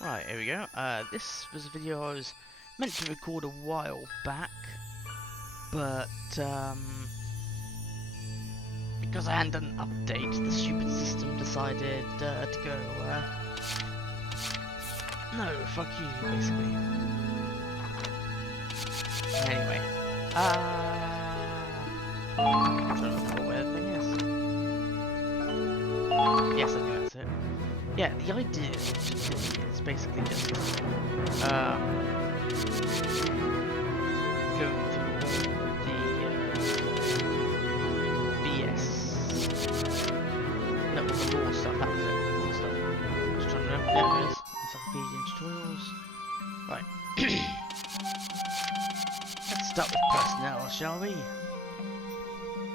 Right, here we go. This was a video I was meant to record a while back, but because I hadn't done an update, the stupid system decided to go, no, fuck you, basically. Anyway, I'm trying to remember where the thing is. Yes, I think that's it. Yeah, the idea is basically just going through the BS. No, the law stuff, that was it. Law stuff. Just trying to remember. There it is. Encyclopedia and tutorials. Right. Let's start with personnel, shall we?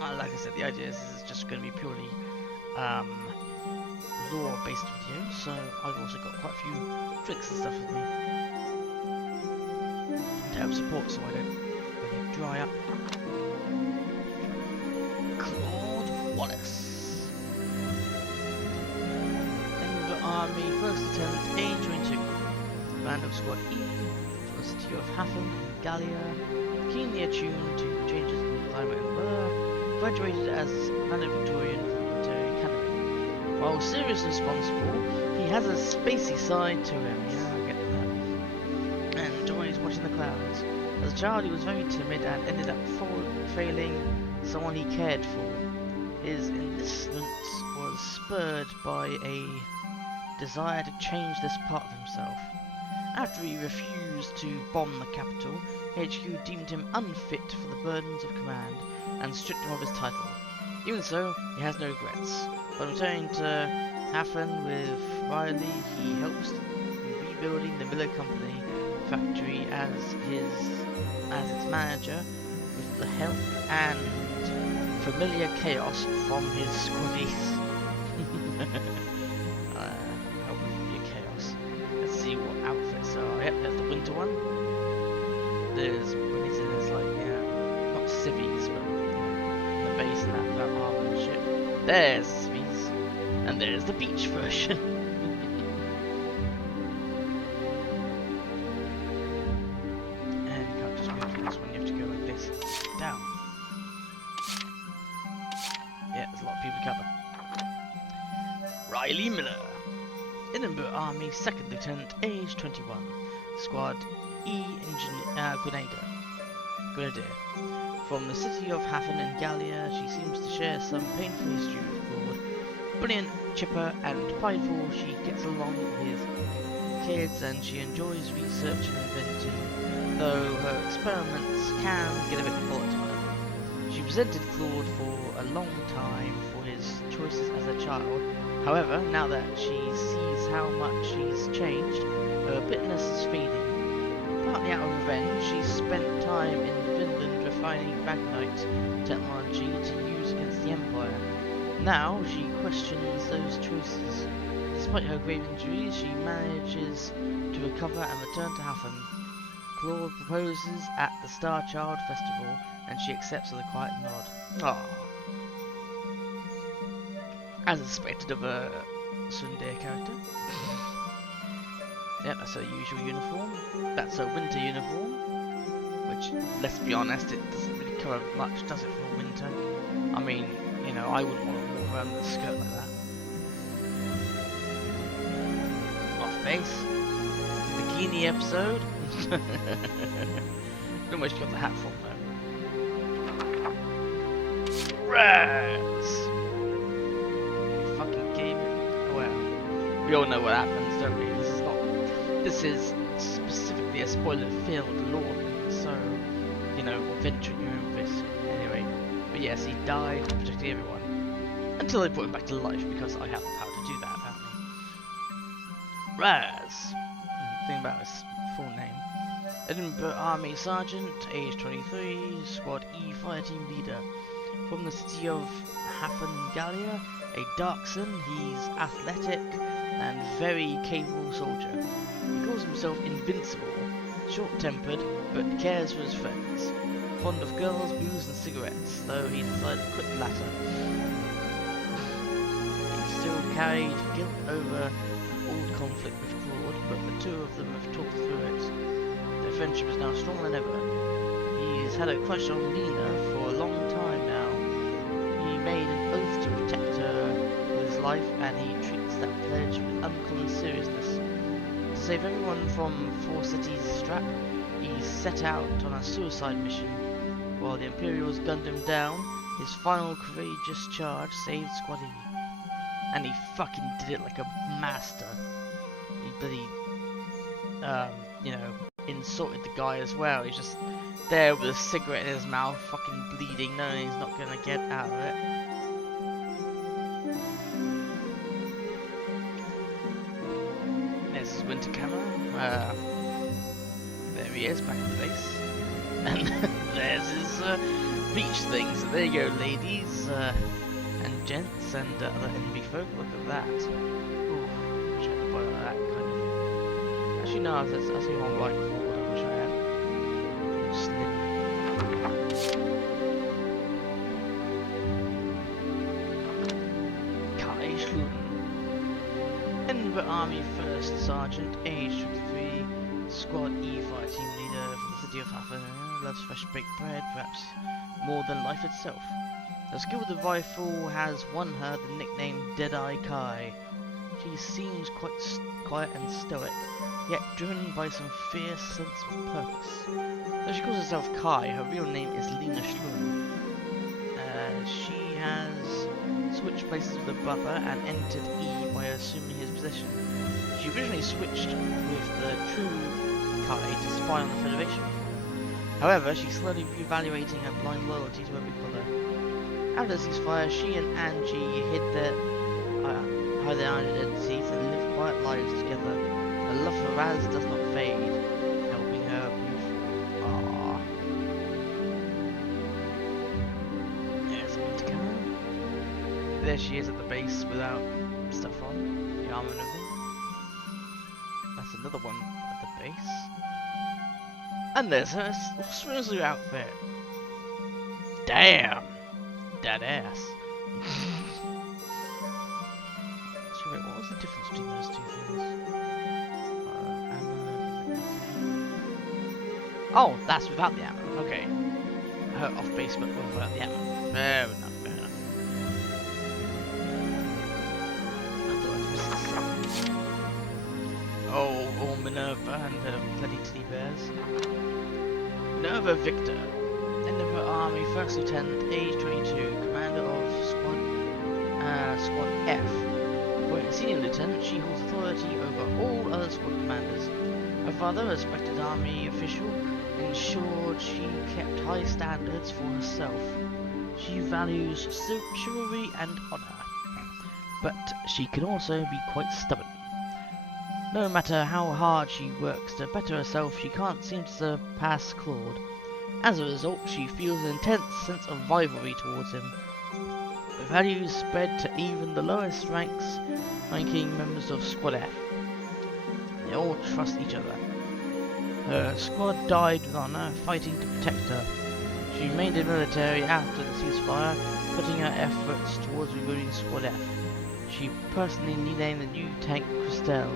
Like I said, the idea is this is just going to be purely lore-based video, so I've also got quite a few tricks and stuff with me to help support, so I don't really dry up. Claude Wallace. Edinburgh Army, first lieutenant, age 22. Command of Squad E, for the city of Hafen in Gallia, keenly attuned to changes in climate and weather, graduated as valedictorian from the military academy. While seriously responsible, he has a spacey side to him, yeah, I get that, and enjoys watching the clouds. As a child, he was very timid and ended up failing someone he cared for. His enlistment was spurred by a desire to change this part of himself. After he refused to bomb the capital, HQ deemed him unfit for the burdens of command and stripped him of his title. Even so, he has no regrets. Upon returning to Hafen with Riley, he helps in rebuilding the Miller Company factory as its manager, with the help and familiar chaos from his squaddies. Help with familiar chaos. Let's see what outfits are. Yep, there's the winter one. There's when he's in his not civvies, but the base and that armor and shit. There's civvies, and there's the beach version. And you can't just move from this one, you have to go like this, down. Yeah, there's a lot of people to cover. Riley Miller, Edinburgh Army, 2nd Lieutenant, age 21, Squad E Grenadier. From the city of Hafen in Gallia, she seems to share some painful history with Claude. Brilliant, chipper, and prideful, she gets along with kids and she enjoys research and inventing, though her experiments can get a bit volatile. She resented Claude for a long time for his choices as a child. However, now that she sees how much he's changed, her bitterness is fading. Partly out of revenge, she spent time in Finland refining Ragnite technology to use against the Empire. Now she questions those choices. Despite her grave injuries, she manages to recover and return to Hafen. Claude proposes at the Star Child Festival, and she accepts with a quiet nod. Aww. As expected of a Sunday character. Yep, that's her usual uniform. That's her winter uniform, which, let's be honest, it doesn't really cover much, does it, for winter? I mean, you know, I wouldn't want to walk around with a skirt like that. Off base. Bikini episode. Don't know where she got the hat from, though. Raz! You fucking gave it. Well, we all know what happens, don't we? This is specifically a spoiler-filled lore, so, you know, venture at your own risk. Anyway, but yes, he died protecting everyone. Until they put him back to life, because I have the power to do that, apparently. Raz! Think about his full name. Edinburgh Army Sergeant, age 23, Squad E Fireteam Leader. From the city of Hafen in Gallia, a Darkson, he's athletic and very capable soldier. He calls himself invincible, short-tempered, but cares for his friends. Fond of girls, booze and cigarettes, though he decided to quit the latter. He still carried guilt over an old conflict with Claude, but the two of them have talked through it. Their friendship is now stronger than ever. He's had a crush on Lena for a long time now. He made an oath to protect her with his life, and he treats that pledge with uncommon seriousness. To save everyone from Four Cities' trap, he set out on a suicide mission. While the Imperials gunned him down, his final courageous charge saved Squad E. And he fucking did it like a master. He bloody, insulted the guy as well. He's just there with a cigarette in his mouth, fucking bleeding, knowing he's not gonna get out of it. This is Winter Camo. There he is, back at the base. And there's his beach thing. So there you go, ladies and gents and other enemy folk. Look at that. Ooh, wish I had a boy like that kind of. Actually, no, I see one right forward. I wish I had. Slim. Kai Schluten. Edinburgh Army 1st Sergeant, age 23, Squad E fire team leader from the city of Hafen. Loves fresh baked bread, perhaps more than life itself. Her skill with the rifle has won her the nickname Deadeye Kai. She seems quite quiet and stoic, yet driven by some fierce sense of purpose. Though she calls herself Kai, her real name is Lena Schlun. She has switched places with her brother and entered E by assuming his position. She originally switched with the true Kai to spy on the Federation. However, she's slowly reevaluating her blind loyalty to her big brother. After the ceasefire, she and Angie hide their identities and live quiet lives together. Her love for Raz does not fade, helping her move. Aww. There's Winter Camo. There she is at the base without stuff on, the armor and everything. That's another one at the base. And there's her swimsuit outfit. Damn! That ass. So wait, what was the difference between those two things? Ammo, okay. Oh, that's without the ammo. Okay. Her off-base but without the ammo. Fair enough, fair enough. I thought I was missing something. Oh, Minerva and her bloody teddy bears. Minerva Victor, Edinburgh Army 1st Lieutenant, age 22, commander of Squad F. Where a senior lieutenant, she holds authority over all other squad commanders. Her father, a respected army official, ensured she kept high standards for herself. She values chivalry and honor, but she can also be quite stubborn. No matter how hard she works to better herself, she can't seem to surpass Claude. As a result, she feels an intense sense of rivalry towards him. The values spread to even the lowest ranking members of Squad F. They all trust each other. Her squad died with honor, fighting to protect her. She remained in the military after the ceasefire, putting her efforts towards rebuilding Squad F. She personally renamed the new tank Christelle.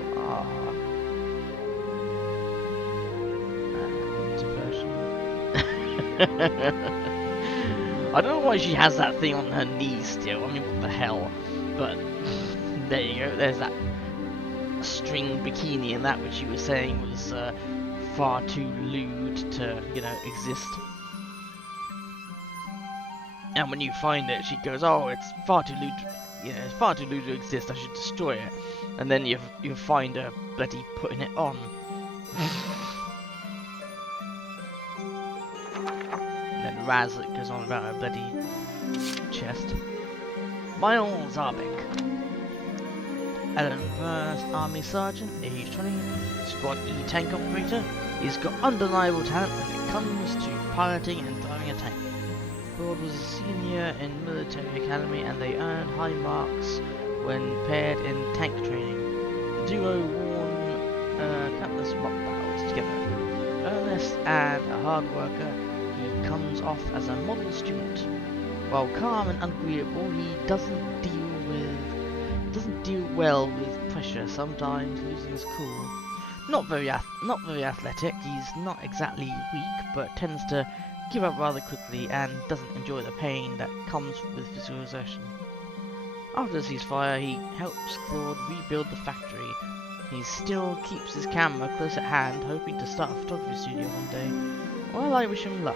I don't know why she has that thing on her knees still. I mean, what the hell? But there you go. There's that string bikini and that which you were saying was far too lewd to, exist. And when you find it, she goes, "Oh, it's far too lewd. It's far too lewd to exist. I should destroy it." And then you find her bloody putting it on. And then Raz goes on about her bloody chest. Miles Zarbek, Edinburgh Army Sergeant, age 20, Squad E tank operator. He's got undeniable talent when it comes to piloting and driving a tank. Claude was a senior in military academy and they earned high marks when paired in tank training. The duo won countless mock battles together. Earnest and a hard worker, he comes off as a model student. While calm and agreeable, he doesn't deal well with pressure, sometimes losing his cool. Not very athletic. He's not exactly weak, but tends to give up rather quickly and doesn't enjoy the pain that comes with physical exertion. After the ceasefire, he helps Claude rebuild the factory. He still keeps his camera close at hand, hoping to start a photography studio one day. Well, I wish him luck.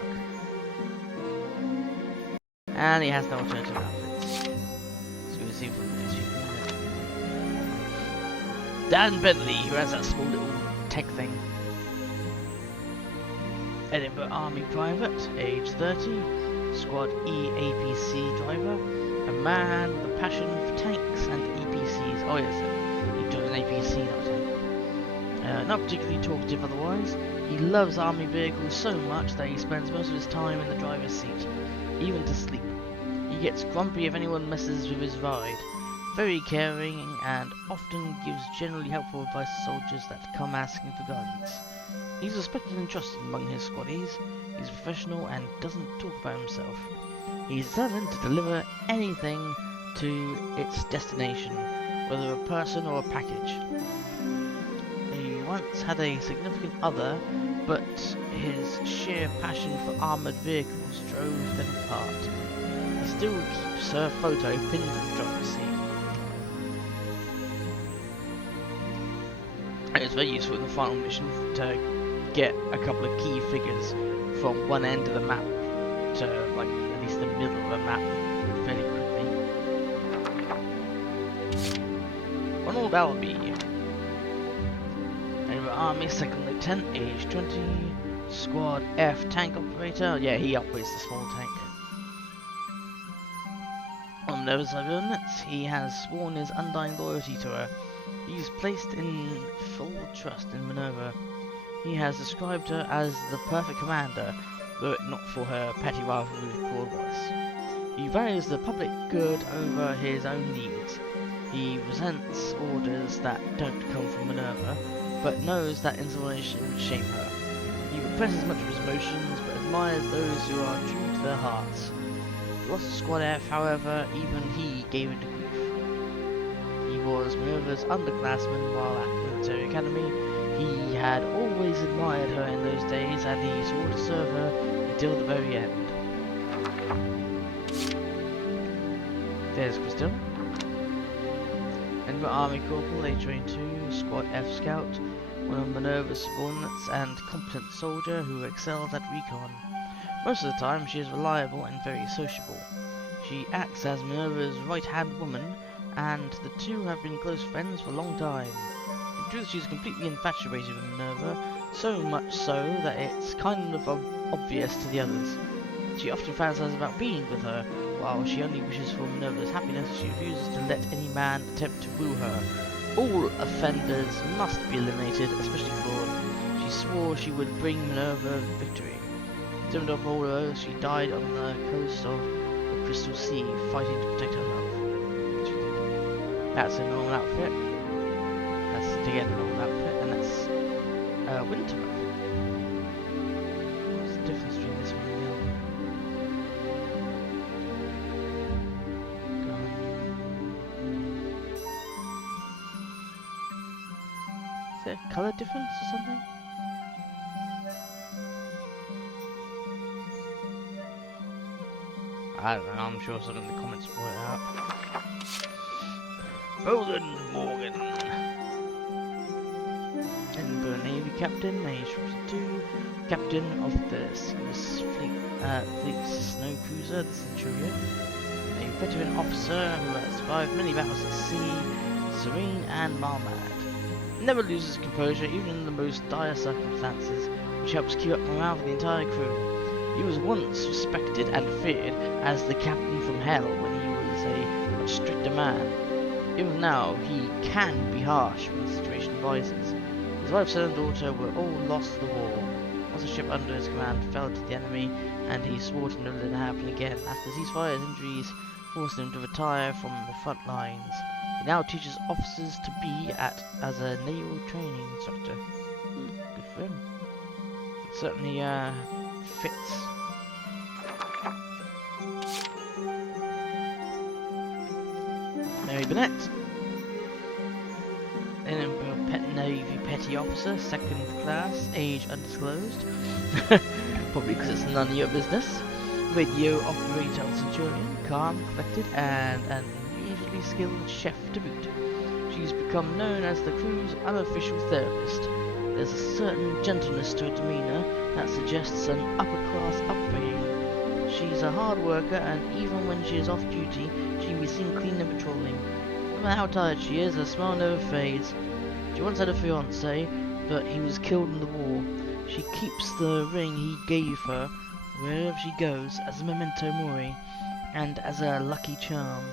And he has no alternative outfits. So we'll see from these people. Dan Bentley, who has that small little tech thing. Edinburgh Army Private, age 30, Squad E APC driver, a man with a passion for tanks and APCs. Oh yes, he joined an APC, not a tank. Not particularly talkative otherwise. He loves army vehicles so much that he spends most of his time in the driver's seat, even to sleep. He gets grumpy if anyone messes with his ride. Very caring and often gives generally helpful advice to soldiers that come asking for guidance. He's respected and trusted among his squaddies. He's professional and doesn't talk about himself. He's determined to deliver anything to its destination, whether a person or a package. He once had a significant other, but his sheer passion for armoured vehicles drove them apart. He still keeps her photo pinned to the driver's seat. It's very useful in the final mission to get a couple of key figures from one end of the map to, like, at least the middle of the map fairly quickly. Ronald Alby, Army 2nd Lieutenant, age 20, Squad F tank operator. Yeah, he operates the small tank. On the other side of it, he has sworn his undying loyalty to her. He's placed in full trust in Minerva. He has described her as the perfect commander, were it not for her petty rivalry with Claude Wallace. He values the public good over his own needs. He resents orders that don't come from Minerva, but knows that insubordination would shame her. He represses much of his emotions, but admires those who are true to their hearts. The loss of Squad F, however, even he gave into grief. He was Minerva's underclassman while at the military academy. He had always admired her in those days, and he swore to serve her until the very end. There's Crystal. Edinburgh Army Corporal, age 22, Squad F Scout, one of Minerva's subordinates and competent soldier who excels at recon. Most of the time she is reliable and very sociable. She acts as Minerva's right-hand woman, and the two have been close friends for a long time. In truth, she's completely infatuated with Minerva, so much so that it's kind of obvious to the others. She often fantasizes about being with her. While she only wishes for Minerva's happiness, she refuses to let any man attempt to woo her. All offenders must be eliminated, especially Claude. She swore she would bring Minerva victory. Determined to uphold her oath, she died on the coast of the Crystal Sea, fighting to protect her love. That's a normal outfit. That's again a normal outfit, and that's a winter outfit. What's the difference between this one and the other? Is there a colour difference or something? I don't know, I'm sure someone in the comments will point it out. Roland Morgan. Edinburgh Navy Captain, age 52, Captain of the Fleet's snow cruiser, the Centurion. A veteran officer who has survived many battles at sea, serene and mal-mad. Never loses composure even in the most dire circumstances, which helps keep up morale for the entire crew. He was once respected and feared as the captain from hell when he was a much stricter man. Even now, he can be harsh when the situation rises. His wife, son and daughter were all lost to the war. Once a ship under his command fell to the enemy, and he swore to never let it happen again. After the ceasefire, his injuries forced him to retire from the front lines. He now teaches officers to be as a naval training instructor. Good for him. It certainly fits. Mary Burnett. Edinburgh Pet Navy Navy Petty Officer, 2nd class, age undisclosed. Probably because it's none of your business. Radio operator of Centurion, calm, collected, and an unusually skilled chef to boot. She's become known as the crew's unofficial therapist. There's a certain gentleness to her demeanor that suggests an upper-class upbringing. She's a hard worker, and even when she is off duty, she can be seen cleaning and patrolling. No matter how tired she is, her smile never fades. She once had a fiancé, but he was killed in the war. She keeps the ring he gave her wherever she goes as a memento mori and as a lucky charm.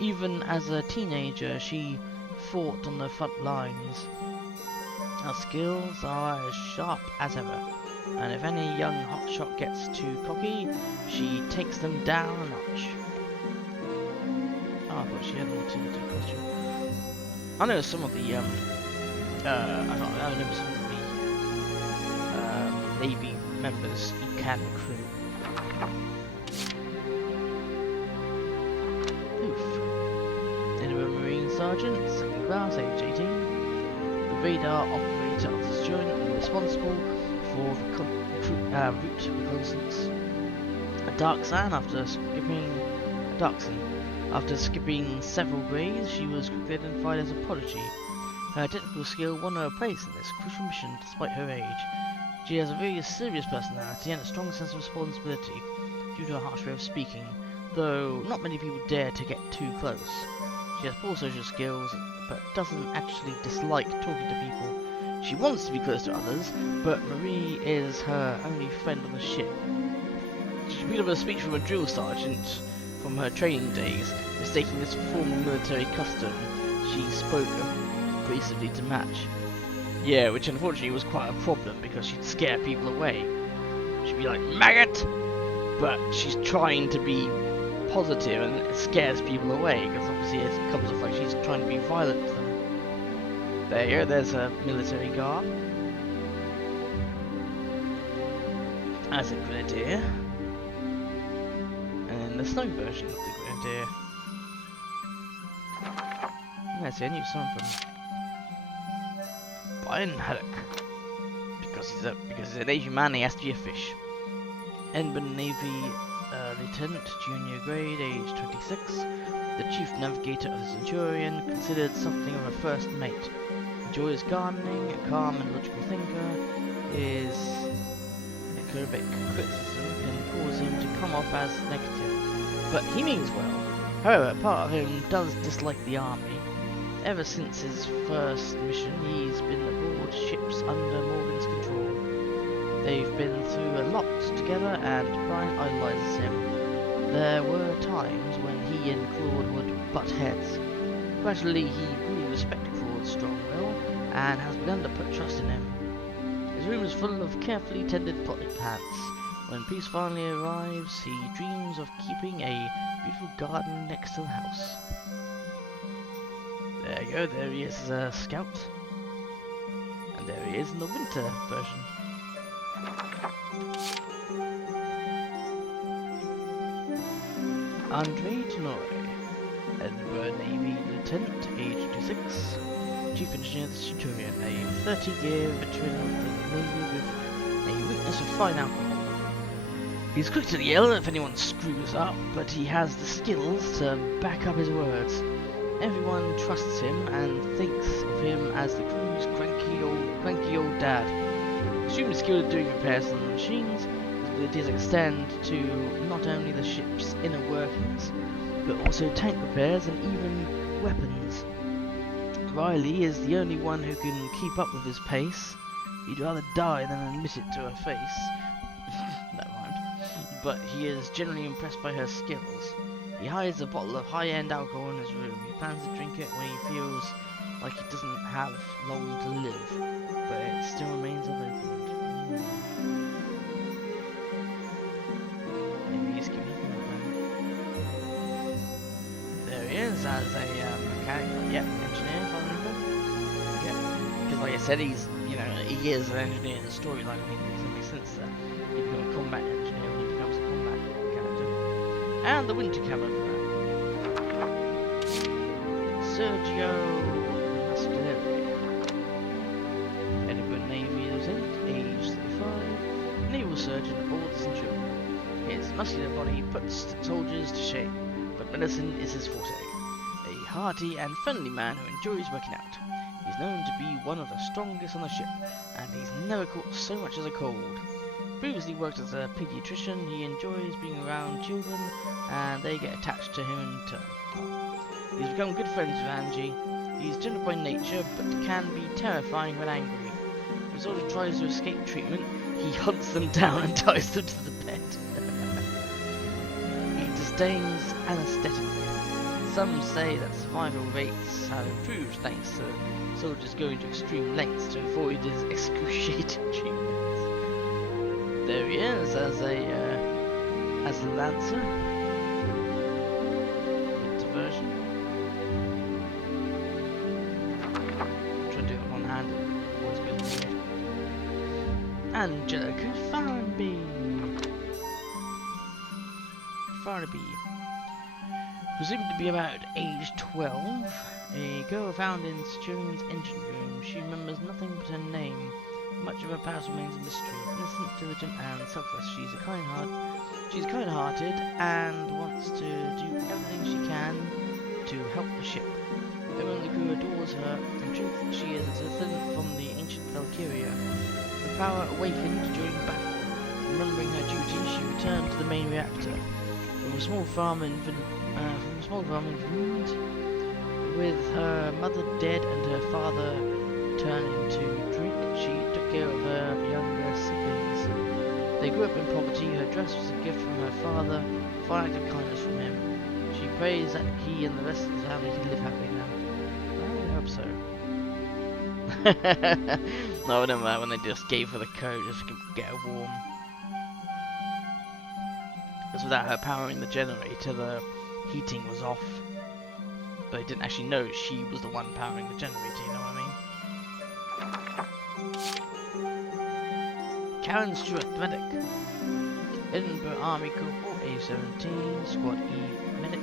Even as a teenager, she fought on the front lines. Her skills are as sharp as ever, and if any young hotshot gets too cocky, she takes them down a notch. Oh, I thought she had an alternative costume. I know some of the, I know some of the Navy members you can recruit. Oof. Enemy Marine Sergeant, 2nd class, age 18. The radar operator of the Centurion responsible for the route reconnaissance. A Darksan, after skipping several grades, she was quickly identified as a prodigy. Her technical skill won her a place in this crucial mission despite her age. She has a very serious personality and a strong sense of responsibility due to her harsh way of speaking, though not many people dare to get too close. She has poor social skills, but doesn't actually dislike talking to people. She wants to be close to others, but Marie is her only friend on the ship. She picked up a speech from a drill sergeant from her training days, mistaking this for formal military custom. She spoke abrasively to match. Yeah, which unfortunately was quite a problem because she'd scare people away. She'd be like, maggot! But she's trying to be positive and it scares people away because obviously it comes off like she's trying to be violent to them. There you go, there's a military garb. As a grenadier. And then the snow version of the grenadier. Let's see, I knew someone from Brian Haddock. Because he's an Asian man, he has to be a fish. Enbin Navy Lieutenant, junior grade, age 26. The chief navigator of the Centurion, considered something of a first mate. Enjoys gardening, a calm and logical thinker. His acerbic criticism can cause him to come off as negative, but he means well. However, part of him does dislike the army. Ever since his first mission, he's been aboard ships under Morgan's control. They've been through a lot together, and Brian idolizes him. There were times when he and Claude would butt heads. Gradually, he grew to respect Claude's strong will, and has begun to put trust in him. His room is full of carefully tended potted plants. When peace finally arrives, he dreams of keeping a beautiful garden next to the house. There you go, there he is as a scout. And there he is in the winter version. Andre Tenoy, Edinburgh Navy Lieutenant, age 26. Chief Engineer of the Centurion, a 30-year veteran of the Navy with a weakness for fine alcohol. He's quick to yell if anyone screws up, but he has the skills to back up his words. Everyone trusts him and thinks of him as the crew's cranky old dad. Extremely skilled at doing repairs on the machines, his abilities extend to not only the ship's inner workings, but also tank repairs and even weapons. Riley is the only one who can keep up with his pace. He'd rather die than admit it to her face. That rhymed. But he is generally impressed by her skills. He hides a bottle of high-end alcohol in his room. He plans to drink it when he feels like he doesn't have long to live, but it still remains unopened. Maybe he's giving up then. There he is as a mechanic, engineer if I remember. Yeah, because like I said, he is an engineer in the storyline. I mean, does that make sense there? He becomes a combat engineer when he becomes a combat character. And the winter camouflage. Sergio Mascaletti. muscular body puts soldiers to shame, but medicine is his forte. A hearty and friendly man who enjoys working out. He's known to be one of the strongest on the ship, and he's never caught so much as a cold. Previously worked as a pediatrician, he enjoys being around children, and they get attached to him in turn. He's become good friends with Angie. He's gentle by nature, but can be terrifying when angry. If a soldier tries to escape treatment, he hunts them down and ties them to the bed. He disdains anesthetic. Some say that survival rates have improved thanks to soldiers going to extreme lengths to avoid his excruciating treatments. There he is as a lancer with diversion. Try to do it one-handed. Always good. Angelica Farnaby. Presumed to be about age 12, a girl found in Centurion's engine room. She remembers nothing but her name. Much of her past remains a mystery. Innocent, diligent, and selfless. She's kind-hearted and wants to do everything she can to help the ship. Everyone in the crew adores her. In truth, she is a citizen from the ancient Valkyria. Her power awakened during battle. Remembering her duty, she returned to the main reactor. From a small farm in Finland, with her mother dead and her father turning to drink, she took care of her younger siblings. They grew up in poverty. Her dress was a gift from her father, a fine act of kindness from him. She prays that he and the rest of the family can live happily now. Well, I hope so. No, I don't know when they just gave her the coat just to get her warm. Because without her powering the generator, the heating was off. But they didn't actually know she was the one powering the generator, you know what I mean? Karen Stewart, medic. Edinburgh Army Corporal, age 17, Squad E medic.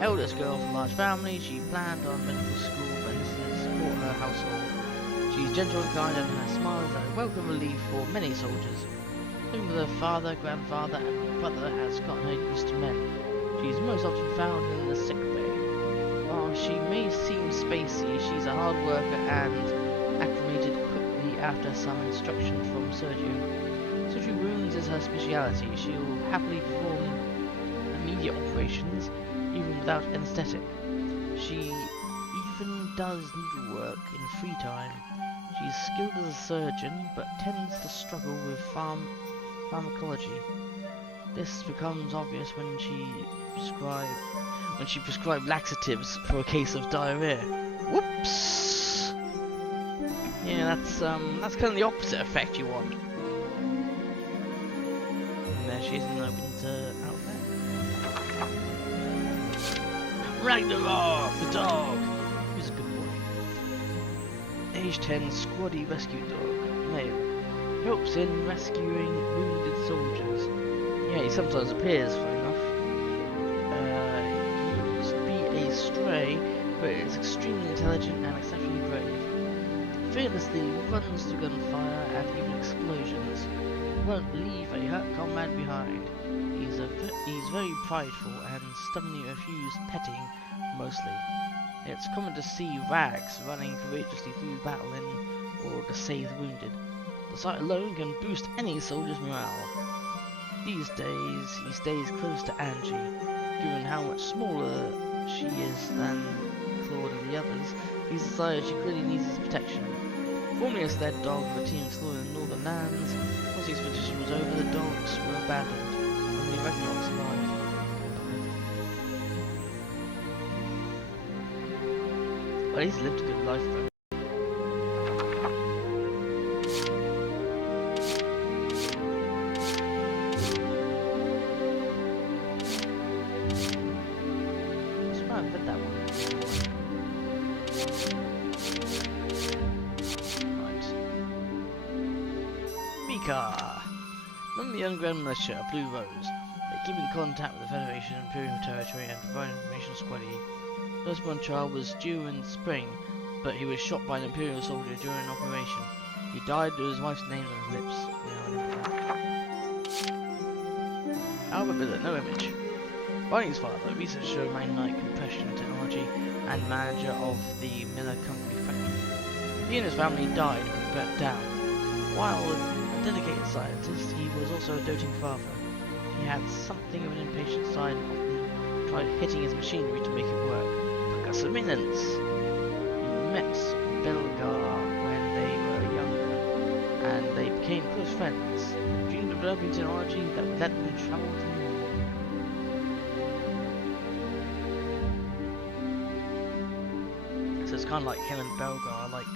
Eldest girl from a large family, she planned on medical school but enlisted to support her household. She's gentle and kind, and her smile is a welcome relief for many soldiers. Living with her father, grandfather, and brother has gotten her used to men. She is most often found in the sick bay. While she may seem spacey, she's a hard worker and acclimated quickly after some instruction from Sergio. Surgery wounds is her speciality. She'll happily perform immediate operations, even without anesthetic. She even does needlework in free time. She's skilled as a surgeon, but tends to struggle with pharmacology. This becomes obvious when she prescribed laxatives for a case of diarrhea. Whoops! Yeah, that's kind of the opposite effect you want. And there she is in the winter outfit. Ragnarok, the dog. He's a good boy. Age 10, squaddy rescue dog, male. Helps in rescuing wounded soldiers. Yeah, he sometimes appears, funny enough. He used to be a stray, but is extremely intelligent and exceptionally brave. Fearlessly runs through gunfire and even explosions. Won't leave a hurt comrade behind. He's very prideful and stubbornly refuses petting, mostly. It's common to see Rags running courageously through battle in order to save the wounded. The sight alone can boost any soldier's morale. These days, he stays close to Angie. Given how much smaller she is than Claude and the others, he's decided she clearly needs his protection. Formerly a sled dog of a team exploring the northern lands, once the expedition was over, the dogs were abandoned. Only Ragnarok survived. Well, he's lived a good life, though. I've read that one. Right. Mika! Among the underground militia, Blue Rose. They keep in contact with the Federation, Imperial Territory, and provide information to Squad E. Firstborn child was due in the spring, but he was shot by an Imperial soldier during an operation. He died with his wife's name on his lips. Albert Miller, no image. Barney's father, researcher of magnetic compression technology and manager of the Miller Company factory. He and his family died when burnt down. While a dedicated scientist, he was also a doting father. He had something of an impatient side and often tried hitting his machinery to make it work. Percussive maintenance. He met Belgar when they were younger, and they became close friends. Dreamed of developing technology that would let them travel to the moon. So it's kind of like him and Belgar are like,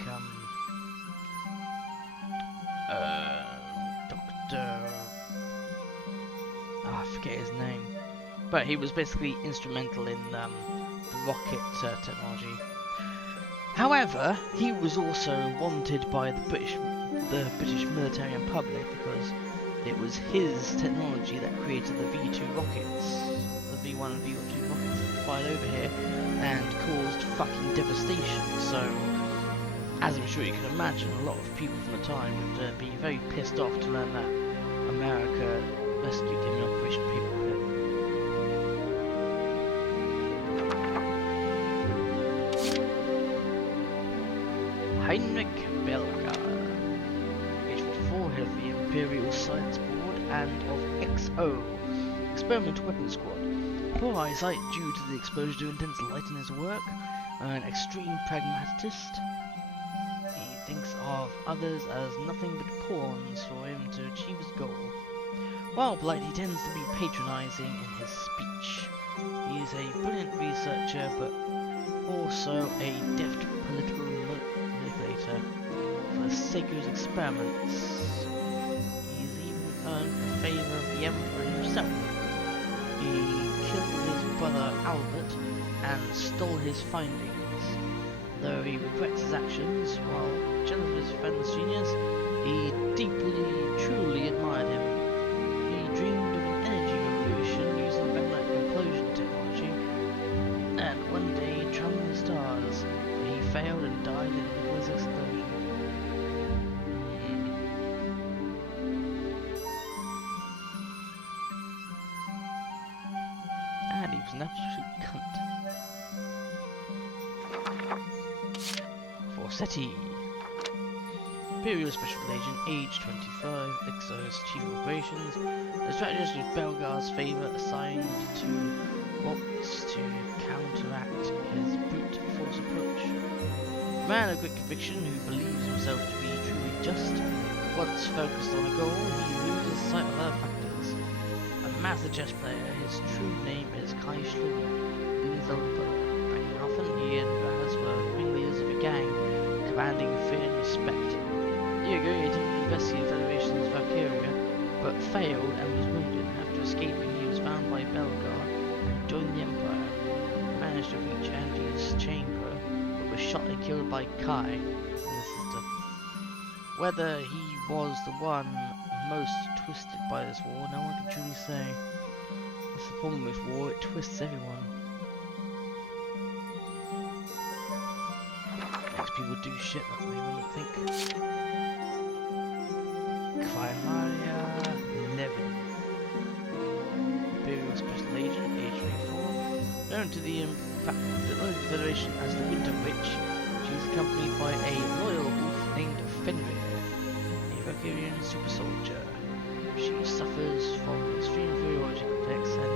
I forget his name, but he was basically instrumental in the rocket technology. However, he was also wanted by the British military and public because it was his technology that created the V2 rockets, the V1 and V2 rockets that fired over here and caused fucking devastation. So, as I'm sure you can imagine, a lot of people from the time would be very pissed off to learn that America rescued him in Operation Paperclip. Heinrich Belgar, age 54, head of the Imperial Science Board and of XO, Experimental Weapons Squad. Poor eyesight due to the exposure to intense light in his work, an extreme pragmatist. He thinks of others as nothing but pawns for him to achieve his goal. While polite, he tends to be patronizing in his speech. He is a brilliant researcher, but also a deft political manipulator for the sake of his experiments. He's even earned the favor of the Emperor himself. He killed his brother Albert and stole his findings. Though he regrets his actions, while jealous of his friend's genius, he deeply, truly admired him. He dreamed of an energy revolution using magnetic implosion technology, and one day he traveled the stars, but he failed and died in his explosion. And he was an absolute cunt. Forsetti, Imperial Special Agent, age 25, XO's Chief of Operations, the strategist with Belgar's favour assigned to Waltz to counteract his brute force approach. A man of great conviction who believes himself to be truly just, once focused on a goal, he loses sight of other factors. A master chess player, his true name is Kai Schlum, Lee's older brother. Back in Hoffen, he and Raz were ringleaders of a gang, commanding fear and respect. A year ago, he attempted to investigate the Federation's Valkyria, but failed and was wounded. After escaping, he was found by Belgar and joined the Empire. He managed to reach Andy's chamber, but was shot and killed by Kai and his sister. Whether he was the one most twisted by this war, no one can truly say. That's the problem with war, it twists everyone. Makes people do shit that they wouldn't think. Krymaria Levin, Imperial Special Agent, age 24, known to the Federation as the Winter Witch. She is accompanied by a loyal wolf named Fenrir, a Valkyrian super soldier. She suffers from extreme inferiority complex and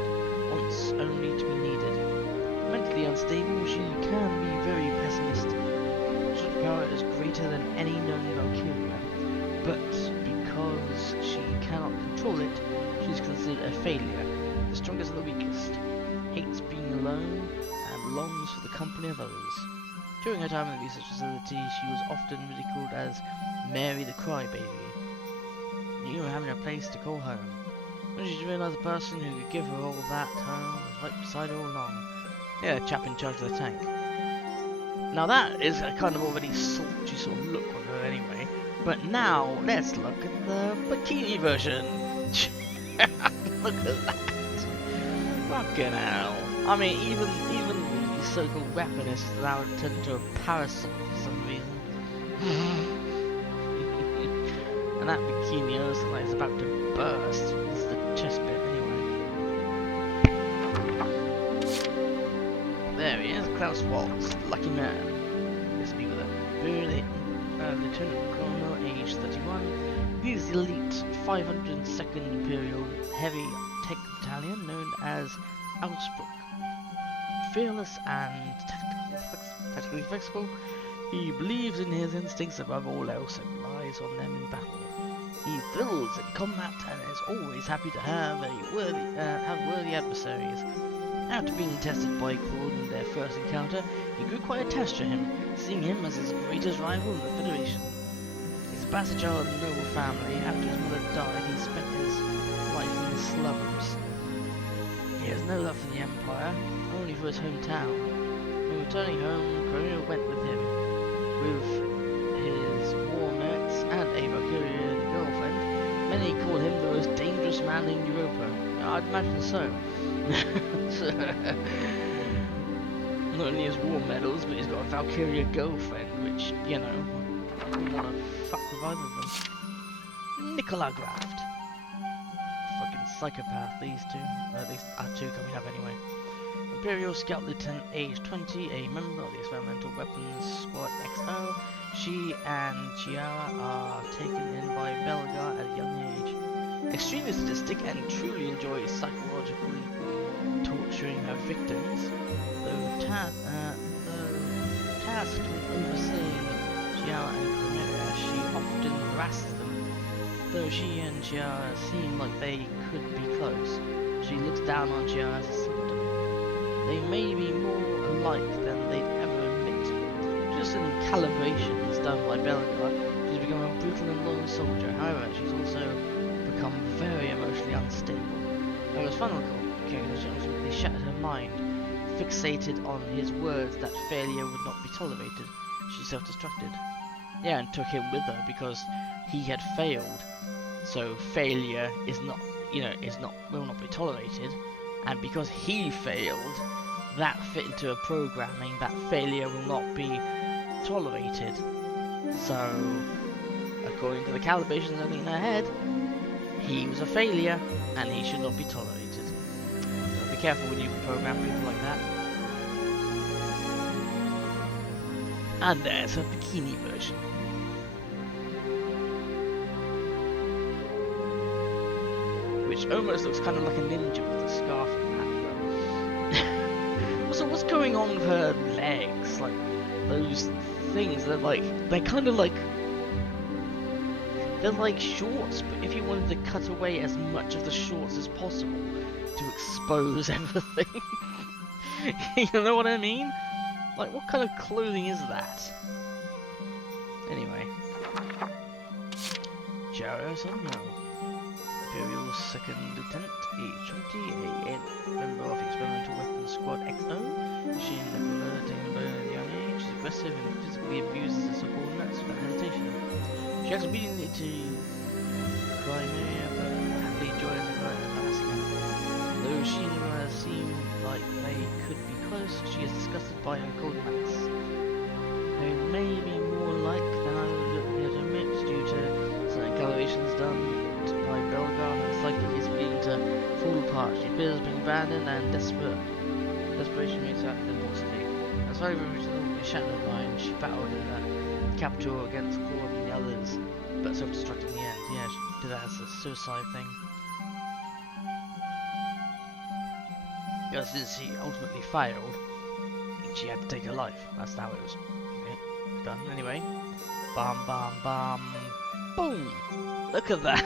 wants only to be needed. Mentally unstable, she can be very pessimistic. Her power is greater than any known Valkyria, but because she cannot control it, she is considered a failure, the strongest of the weakest, hates being alone, and longs for the company of others. During her time in the research facility, she was often ridiculed as Mary the Crybaby, you know, having a place to call home. When she realised the person who could give her all that home was right beside her all along. Yeah, a chap in charge of the tank. Now that is a kind of already sultry sort of look with her anyway. But now, let's look at the bikini version. Look at that. Fucking hell. I mean, even the so-called weaponist now turned into a parasol for some reason. And that bikini looks like it's about to burst. This is the chest bit anyway. Klaus Waltz, lucky man. This be with a Lieutenant Colonel, age 31. Leads the elite 502nd Imperial Heavy Tech Battalion known as Ausbruch. Fearless and tactically flexible, he believes in his instincts above all else and relies on them in battle. He thrills in combat and is always happy to have worthy adversaries. After being tested by Claude in their first encounter, he grew quite attached to him, seeing him as his greatest rival in the Federation. He's a bastard child of a noble family. After his mother died, he spent his life in the slums. He has no love for the Empire, only for his hometown. When returning home, Corona went with him. With his war merits and a Valkyria girlfriend, many call him the most dangerous man in Europa. I'd imagine so. Not only his war medals, but he's got a Valkyria girlfriend, which, you know, I wouldn't want to fuck with either of them. Nicola Graft. Fucking psychopath, these two. At least two coming up anyway. Imperial Scout Lieutenant, age 20, a member of the Experimental Weapons Squad XO. She and Chiara are taken in by Belgar at a young age. Extremely sadistic and truly enjoys psychologically torturing her victims, though tasked with overseeing Chiara and Chimera, she often harasses them. Though she and Chiara seem like they could be close, she looks down on Chiara as a symptom. They may be more alike than they'd ever admit. Just in calibrations done by Belgar, she's become a brutal and loyal soldier. However, she's also become very emotionally unstable. Her final communication ultimately shattered her mind. Fixated on his words that failure would not be tolerated, she self-destructed. Yeah, and took him with her because he had failed. So failure is not, will not be tolerated. And because he failed, that fit into a programming that failure will not be tolerated. So, according to the calibrations and everything in her head, he was a failure and he should not be tolerated. So be careful when you program people like that. And there's her bikini version. Which almost looks kind of like a ninja with a scarf and that. So what's going on with her legs? Like those things, they're kind of like, they're like shorts, but if you wanted to cut away as much of the shorts as possible to expose everything. You know what I mean? Like, what kind of clothing is that? Anyway. Jaro said no. Imperial 2nd Lieutenant, age 20, a member of the Experimental Weapons Squad XO. She and Nicola attained by a young age. She's aggressive and physically abuses her subordinates without hesitation. She acts obediently to Crimea, but happily joins the right and harassing her. Though she and Nicola seem like they could be close, she is disgusted by her cold manners. They may be more like than I would admit due to certain calibrations done by Belgar, and it's likely he's beginning to fall apart. She fears being abandoned and desperation makes her act impulsively. As far as the shattered mind, she battled in the capital against Claude and the others, but self-destructed in the end. Yeah, she did that as a suicide thing. Because since she ultimately failed, she had to take her life. That's how it was done. Anyway, bam, bam, bam, boom! Look at that!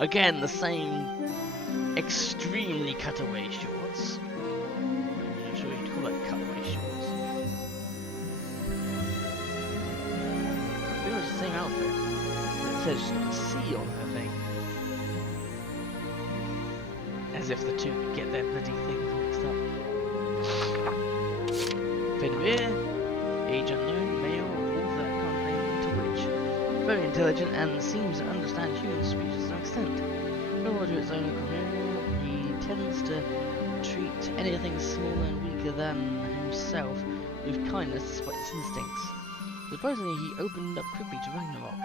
Again, the same extremely cutaway shorts. I'm not sure you'd call it cutaway shorts. Pretty much the same outfit. It says she's got a C on her thing. As if the two could get their bloody things mixed up. Fenrir, age unknown, male, author, can't name to which. Very intelligent and seems to understand human speech to some extent. Loyal to its owner Cornelia, he tends to treat anything smaller and weaker than himself with kindness despite his instincts. Surprisingly, he opened up quickly to Ragnarok.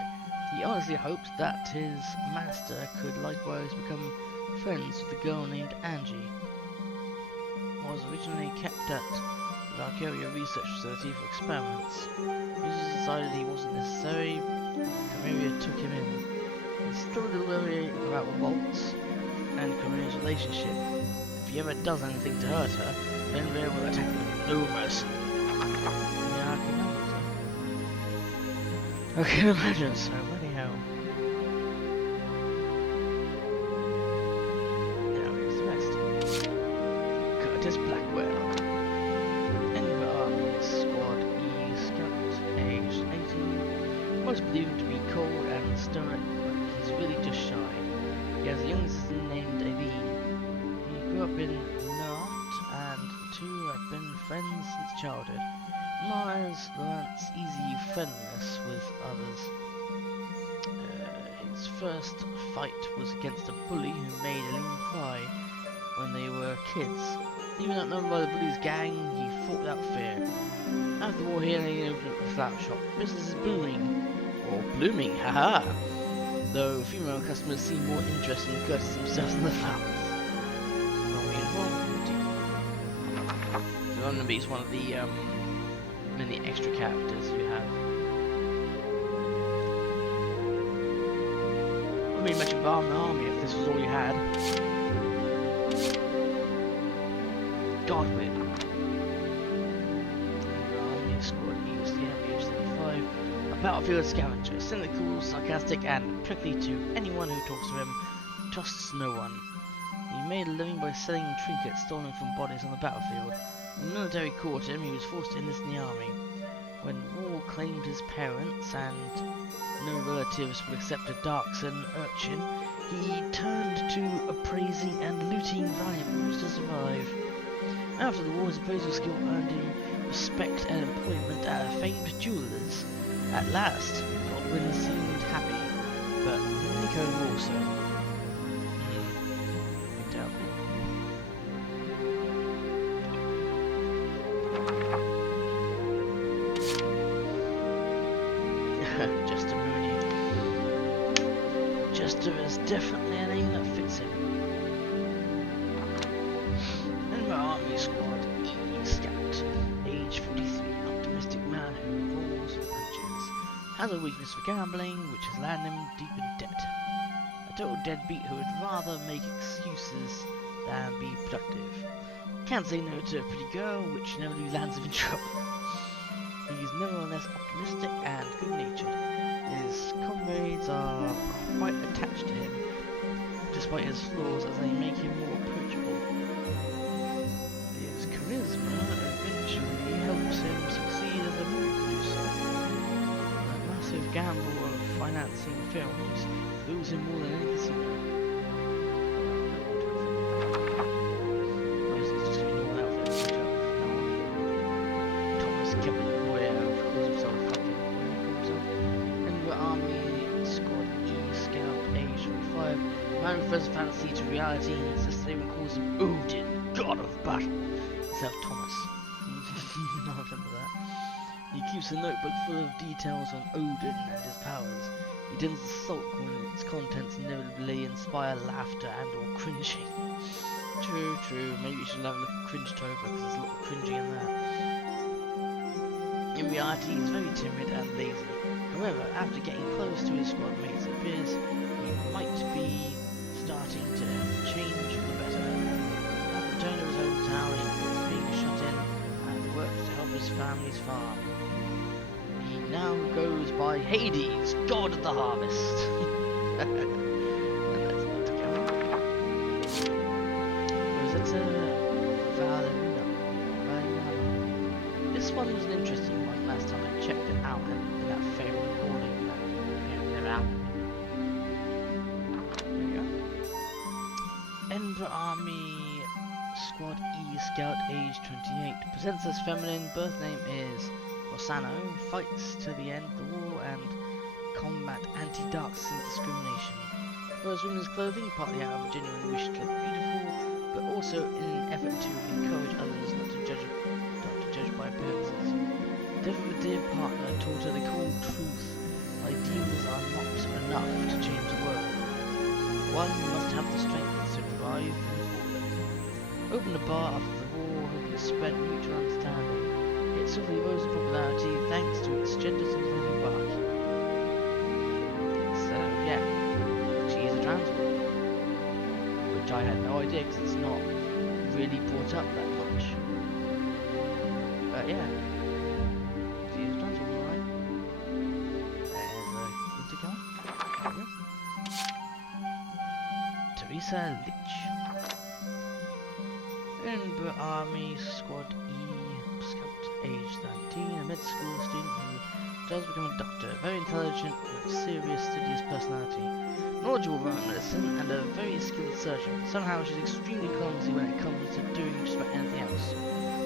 He honestly hoped that his master could likewise become friends with a girl named Angie. Was originally kept at Valkyria Research Facility for experiments. Users decided he wasn't necessary. Chimera took him in. He started to worry about Waltz and Chimera's relationship. If he ever does anything to hurt her, then they will attack with no mercy. Yeah, I can imagine so. Bloody hell. Now here's the rest. Curtis Blackwell. Enver Army Squad E Scout, aged 18. Most believe him to be cold and stoic, but he's really just shy. He has a young sister named Aileen. He grew up in Nantes, and the two have been friends since childhood. Mars learns easy friendliness with others. His first fight was against a bully who made Aileen cry when they were kids. Even outnumbered by the bully's gang, he fought without fear. After the war, he opened up a flower shop. Business is booming. Or blooming, haha! Though female customers seem more interested in Curtis themselves than the flowers. London is one of the many extra characters you have. I mean, much of an army if this was all you had. Godwin. Army Squad ESDM age 35. A battlefield scavenger, cynical, sarcastic, and prickly to anyone who talks to him. Trusts no one. He made a living by selling trinkets stolen from bodies on the battlefield. When the military caught him, he was forced to enlist in the army. When war claimed his parents and no relatives would accept a Darkson urchin, he turned to appraising and looting valuables to survive. After the war, his appraisal skill earned him respect and employment at a famed jeweller's. At last, Godwin seemed happy, but Nico also. Jester Mooney. Jester is definitely a name that fits him. And my army squad, E Scout, age 43, optimistic man who rolls the punches. Has a weakness for gambling, which has landed him deep in debt. A total deadbeat who would rather make excuses than be productive. Can't say no to a pretty girl, which never lands him in trouble. He is nevertheless optimistic and good-natured. His comrades are quite attached to him, despite his flaws, as they make him more approachable. His charisma eventually helps him succeed as a movie producer. A massive gamble of financing films thrills him more than any casino. Man refers fantasy to reality and insists they even calls him Odin, god of battle, instead of Thomas. I remember that. He keeps a notebook full of details on Odin and his powers. He tends to sulk when its contents inevitably inspire laughter and or cringing. True, maybe you should have a look at Cringe-tober because there's a lot of cringing in there. In reality, he's very timid and lazy. However, after getting close to his squad mates, it appears he might be starting to change for the better. After returning to his hometown, he quits being shut in and works to help his family's farm. He now goes by Hades, god of the harvest. And that's not together. Rosetta Valeriana. This one was an interesting one last time I checked it out in that failed recording that never happened. Enver Army Squad E Scout, age 28. Presents as feminine, birth name is Rossano, fights to the end of the war and combat anti-Darkson discrimination. Wears women's clothing partly out of a genuine wish to look beautiful, but also in an effort to encourage others not to judge by appearances. Death of a dear partner taught her the cold truth: ideals are not enough to change the world. One must have the strength to drive them forward. Opened a bar after the war, hoping to spread mutual understanding. it swiftly rose in popularity thanks to its gender sympathetic bark. So yeah, she is a trans woman, which I had no idea because it's not really brought up that much. But yeah, she is a trans woman, right? There's a winter guy. There we go. Teresa Litch. Edinburgh Army Squad E Scout, age 19, a med school student who does become a doctor, very intelligent with serious, studious personality, knowledgeable about medicine, and a very skilled surgeon. Somehow she's extremely clumsy when it comes to doing just about anything else.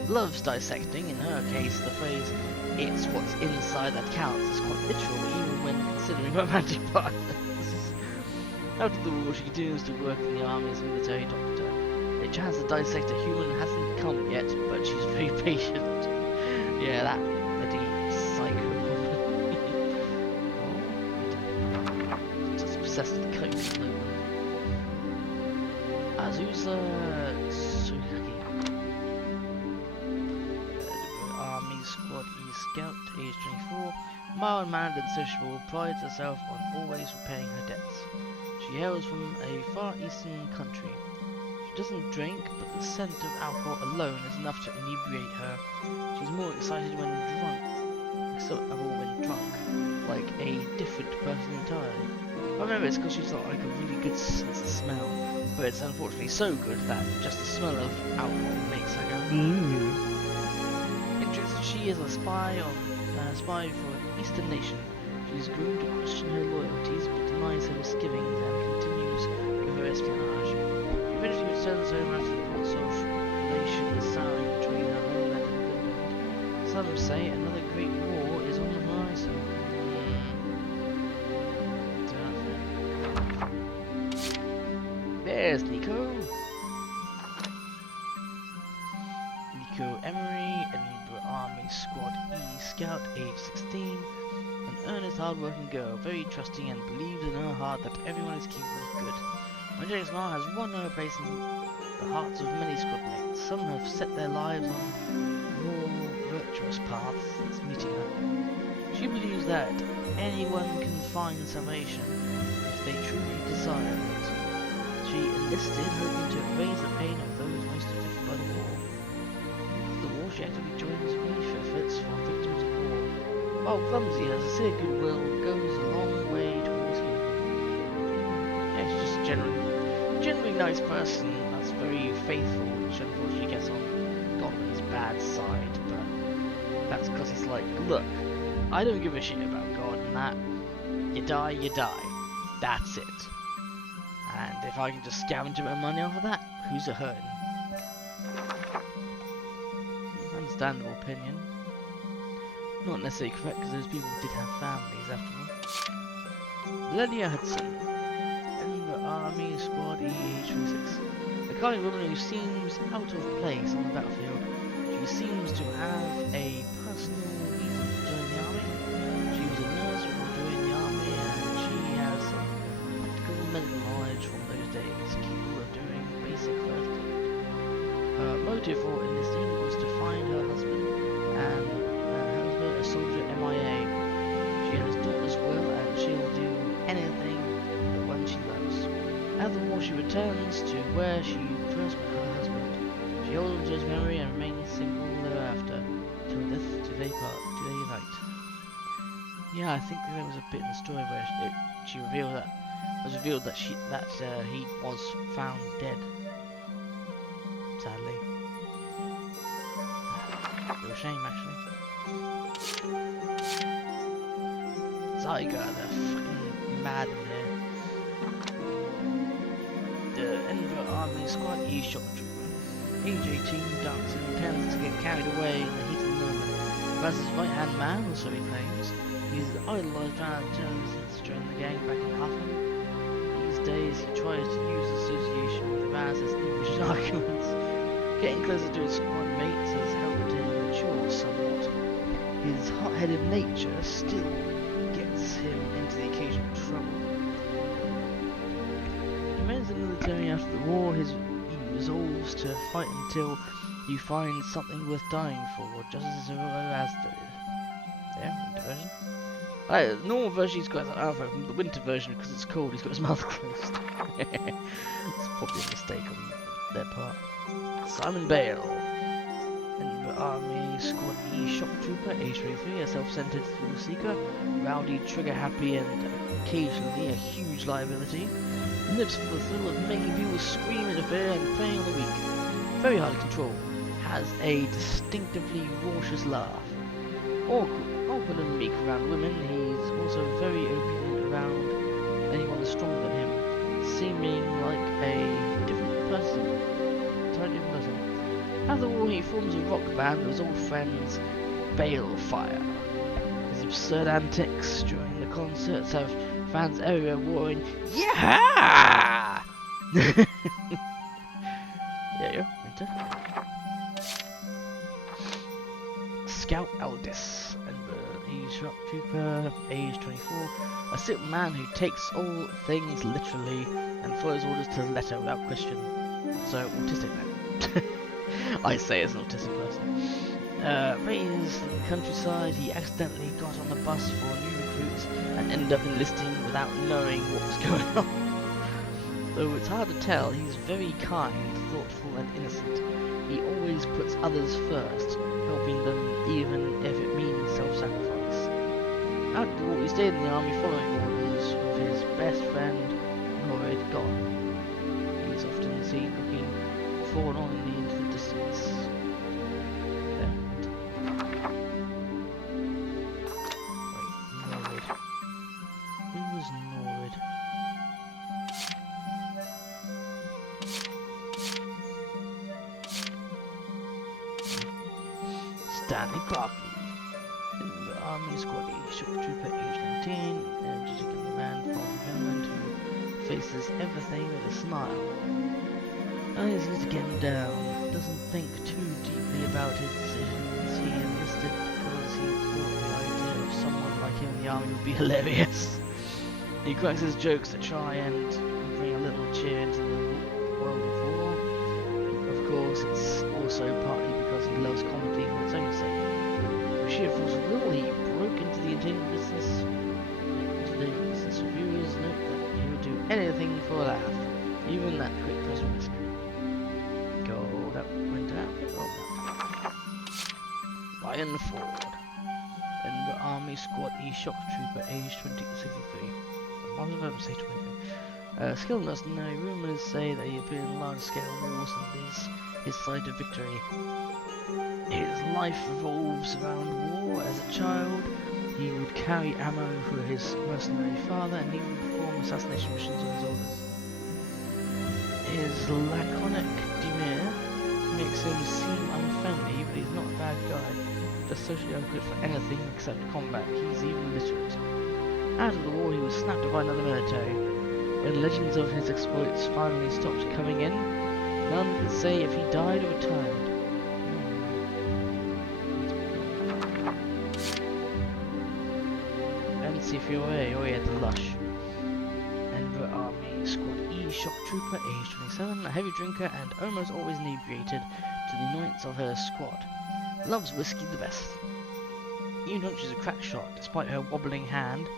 Loves dissecting. In her case, the phrase "it's what's inside that counts" is quite literal, even when considering romantic partners. After the war, she continues to work in the army as a military doctor. A chance to dissect a human hasn't come yet, but she's very patient. Yeah, that bloody psycho woman. Oh, just obsessed with coke. Azusa Sugaki. Army Squad E Scout, age 24. Mild-mannered and sociable, prides herself on always repaying her debts. She hails from a far eastern country. She doesn't drink, but the scent of alcohol alone is enough to inebriate her. She's more excited when drunk, like a different person entirely. I remember it's because she's got like a really good sense of smell, but it's unfortunately so good that just the smell of alcohol makes her go Interested, she is a spy for an eastern nation. She's grown to question her loyalties, but denies her misgivings and continues with her espionage. She eventually returns home after reports of relations souring between her homeland and Finland. Some say another great war is on the horizon. There's Nico. Nico Emery, Edinburgh Army Squad E Scout, age 16. An earnest, hard-working girl, very trusting and believes in her heart that everyone is capable of good. Angelic Smile has won her place in the hearts of many squadmates. Some have set their lives on more virtuous paths since meeting her. She believes that anyone can find salvation if they truly desire it. She enlisted hoping to erase the pain of those most affected by the war. After the war, she actively joins relief efforts for victims of war. While clumsy, her sincere goodwill goes a long way towards healing. Yeah, she's just a generally nice person that's very faithful, which unfortunately gets on Godwin's bad side, but that's because he's like, look, I don't give a shit about God and that. You die, you die. That's it. And if I can just scavenge a bit of money off of that, who's it hurting? Understandable opinion. Not necessarily correct, because those people did have families after all. Millennia Hudson. Edinburgh Army Squad EH26. A kind of woman who seems out of place on the battlefield. She seems to have a personal reason for joining the army. She was a nurse before joining the army, and she has some practical medical knowledge from those days, capable of doing basic first aid. Her motive for enlisting was to find her husband, and a soldier MIA. She has daughters well, and she'll do anything the one she loves. After the war, she returns to where she first met her husband. She holds his memory and remains single thereafter, till death do they unite. Yeah, I think there was a bit in the story where she revealed that he was found dead. Sadly, real shame actually. Zyga, they're fucking mad in here. The Edinburgh Army Squad E Shock Trooper. Age 18, Darkson tends to get carried away in the heat of the moment. As his right-hand man, or so he claims, he's idolised around journalists during the gang back in Huffman. These days he tries to use association with Raz as individual arguments. Getting closer to his squad mates has helped him mature somewhat. His hot-headed nature still gets him into the occasional trouble. He remains in the military after the war. He resolves to fight until you find something worth dying for, just as as the winter version. Normal version he's got his mouth open, the winter version because it's cold he's got his mouth closed. It's probably a mistake on their part. Simon Bale, Army Squad E Shock Trooper, age 23, a self-centered thrill seeker, rowdy, trigger-happy, and occasionally a huge liability. Lives for the thrill of making people scream in fear and preying on the weak. Very hard to control. Has a distinctively raucous laugh. Awkward and meek around women, he's also very obedient around anyone stronger than him, seeming like a different person. Entirely different person. After the war, he forms a rock band with his old friends, Balefire. His absurd antics during the concerts have fans everywhere roaring, "Yeah!" There you go, Winter. Scout Aldis, and Shock Trooper, age 24, a simple man who takes all things literally and follows orders to the letter without question. So, autistic then. I say as an autistic person. Raised in the countryside, he accidentally got on the bus for new recruits and ended up enlisting without knowing what was going on. Though it's hard to tell, he's very kind, thoughtful and innocent. He always puts others first, helping them even if it means self-sacrifice. After the war, he stayed in the army following orders with his best friend, Norrid, gone. He's often seen looking forlornly into the distance. There. Wait, Norrid. Who was Norrid? Stanley Barkley. In the Army Squad E Shock Trooper, age 19, energetic young man from Finland who faces everything with a smile. He's used to getting down, doesn't think too deeply about his decisions. He enlisted because he thought the idea of someone like him in the army would be hilarious. He cracks his jokes to try and bring a little cheer into the world of war. Of course, it's also partly because he loves comedy for its own sake. For sheer force of will, he broke into the entertainment business. Today's business reviewers note that he would do anything for a laugh, even that quick press risk. Ryan Ford, in the Army Squad E Shock Trooper, age 63. Why was I about to say 23? Skilled mercenary, rumours say that he appeared in large-scale wars and is his side of victory. His life revolves around war. As a child, he would carry ammo for his mercenary father and even perform assassination missions on his orders. His laconic demeanour makes him seem unfriendly, but he's not a bad guy. Just socially unfit for anything except combat. He's even literate. After the war, he was snapped by another military. When legends of his exploits finally stopped coming in, none could say if he died or returned. NC3OA, oh yeah, the Lush. Enver Army Squad E Shock Trooper, age 27, a heavy drinker and almost always inebriated to the annoyance of her squad. Loves whiskey the best. Even though she's a crack shot, despite her wobbling hand,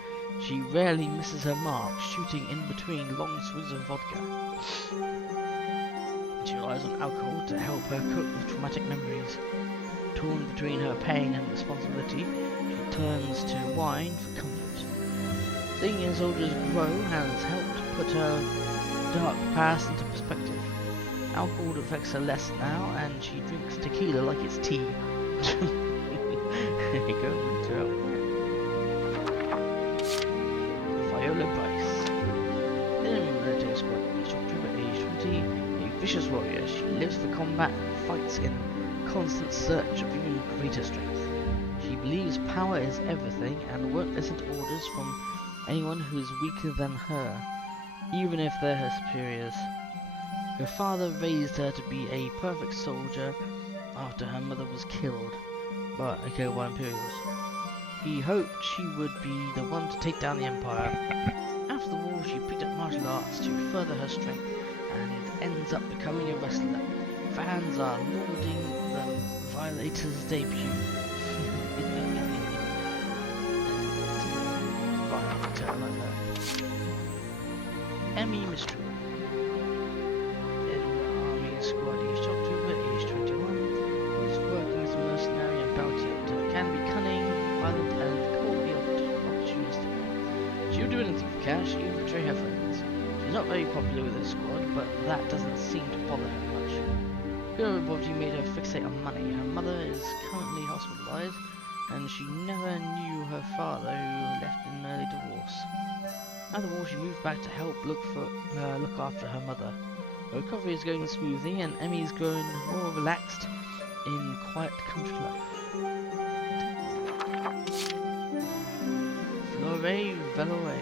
she rarely misses her mark, shooting in between long swigs of vodka. She relies on alcohol to help her cope with traumatic memories. Torn between her pain and responsibility, she turns to wine for comfort. Seeing her soldiers grow has helped put her dark past into perspective. Alcohol affects her less now, and she drinks tequila like it's tea. There you go, Winter. Viola Bryce. In a military squad, Shock Trooper, age 20, a vicious warrior. She lives for combat and fights in constant search of even greater strength. She believes power is everything and won't listen to orders from anyone who is weaker than her, even if they're her superiors. Her father raised her to be a perfect soldier after her mother was killed by Imperials. He hoped she would be the one to take down the Empire. After the war, she picked up martial arts to further her strength and ends up becoming a wrestler. fans are lauding the Violator's debut. Violator, I like that. Emmy Mystery. Army Squad East October, age 21. Is working as a mercenary and bounty hunter. Can be cunning, violent, and coldly opportunistic. She'll do anything for cash, even betray her friends. She's not very popular with her squad, but that doesn't seem to bother her much. Her poverty made her fixate on money. Her mother is currently hospitalized, and she never knew her father, who left in an early divorce. After the war, she moved back to help look after her mother. Her recovery is going smoothly, and Emmy's grown more relaxed in quiet country life. Flore Veloe.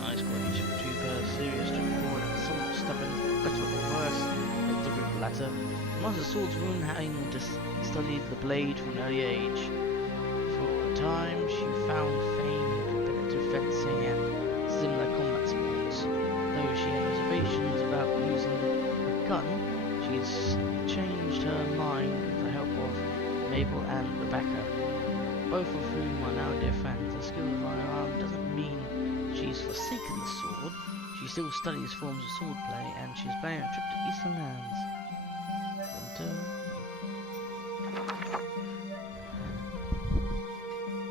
Nice quality super serious, straightforward, and somewhat stubborn, better or worse, like the latter. Master swordswoman, having studied the blade from an early age. For a time, she found fame in competitive fencing and similar combat sports. Though she had reservations about using a gun, she's changed her mind with the help of Mabel and Rebecca, both of whom are now dear friends. The skill of firearm doesn't mean she's forsaken the sword. She still studies forms of swordplay, and she's planning a trip to Eastern lands. Winter.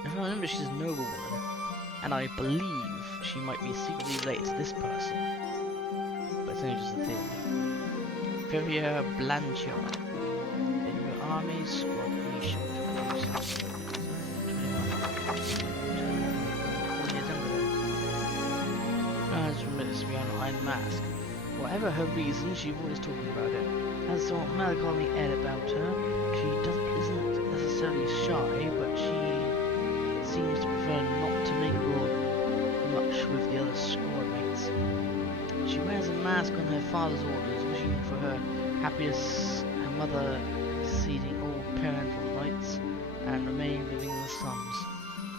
If I remember, she's a noblewoman, and I believe she might be secretly related to this person, but it's only just a theory. Valkyria Blanchard. In your army squad, you shot 4 years younger than. As from this, we are an Iron Mask. Whatever her reason, she's always talking about it. Has some melancholy air about her. She isn't necessarily shy, but she seems to prefer not to mingle much with the other squad mates. She wears a mask on her father's orders, wishing for her happiness, her mother ceding all parental rights and remaining living in the slums.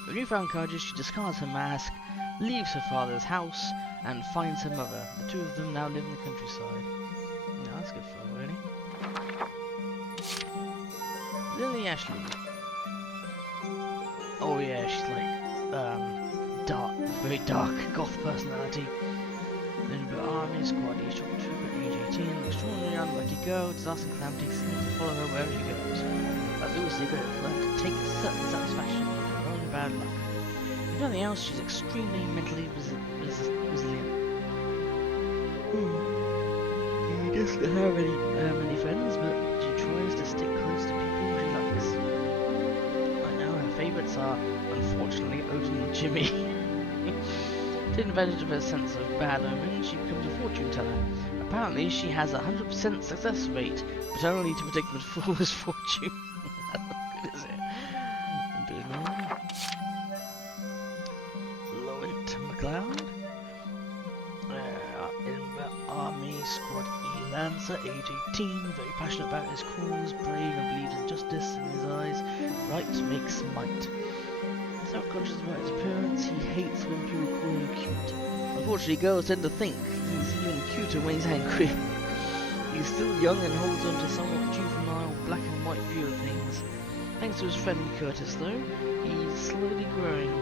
With newfound courage, she discards her mask, leaves her father's house, and finds her mother. The two of them now live in the countryside. No, that's good for her, really. Lily Ashley. Oh yeah, she's like, dark, very dark, goth personality. Member Army Squad, East Trooper, age 18, extraordinary unlucky girl, disaster and calamity seems to follow her wherever she goes. That's all secret, learn to take certain satisfaction in her own bad luck. If nothing else, she's extremely mentally resilient. She doesn't have many friends, but she tries to stick close to people she likes. Right now, her favourites are, unfortunately, Odin and Jimmy. Taking advantage of her sense of bad omens, she becomes a fortune teller. Apparently, she has a 100% success rate, but only to predict the fool's fortune. That's not good, is it? Lawrence McLeod. Army Squad E Lancer, age 18, very passionate about his cause, brave and believes in justice in his eyes. Right makes might. Self-conscious about his appearance, he hates when people call him cute. Unfortunately, girls tend to think he's even cuter when he's angry. He's still young and holds on to somewhat juvenile, black and white view of things. Thanks to his friend Curtis, though, he's slowly growing.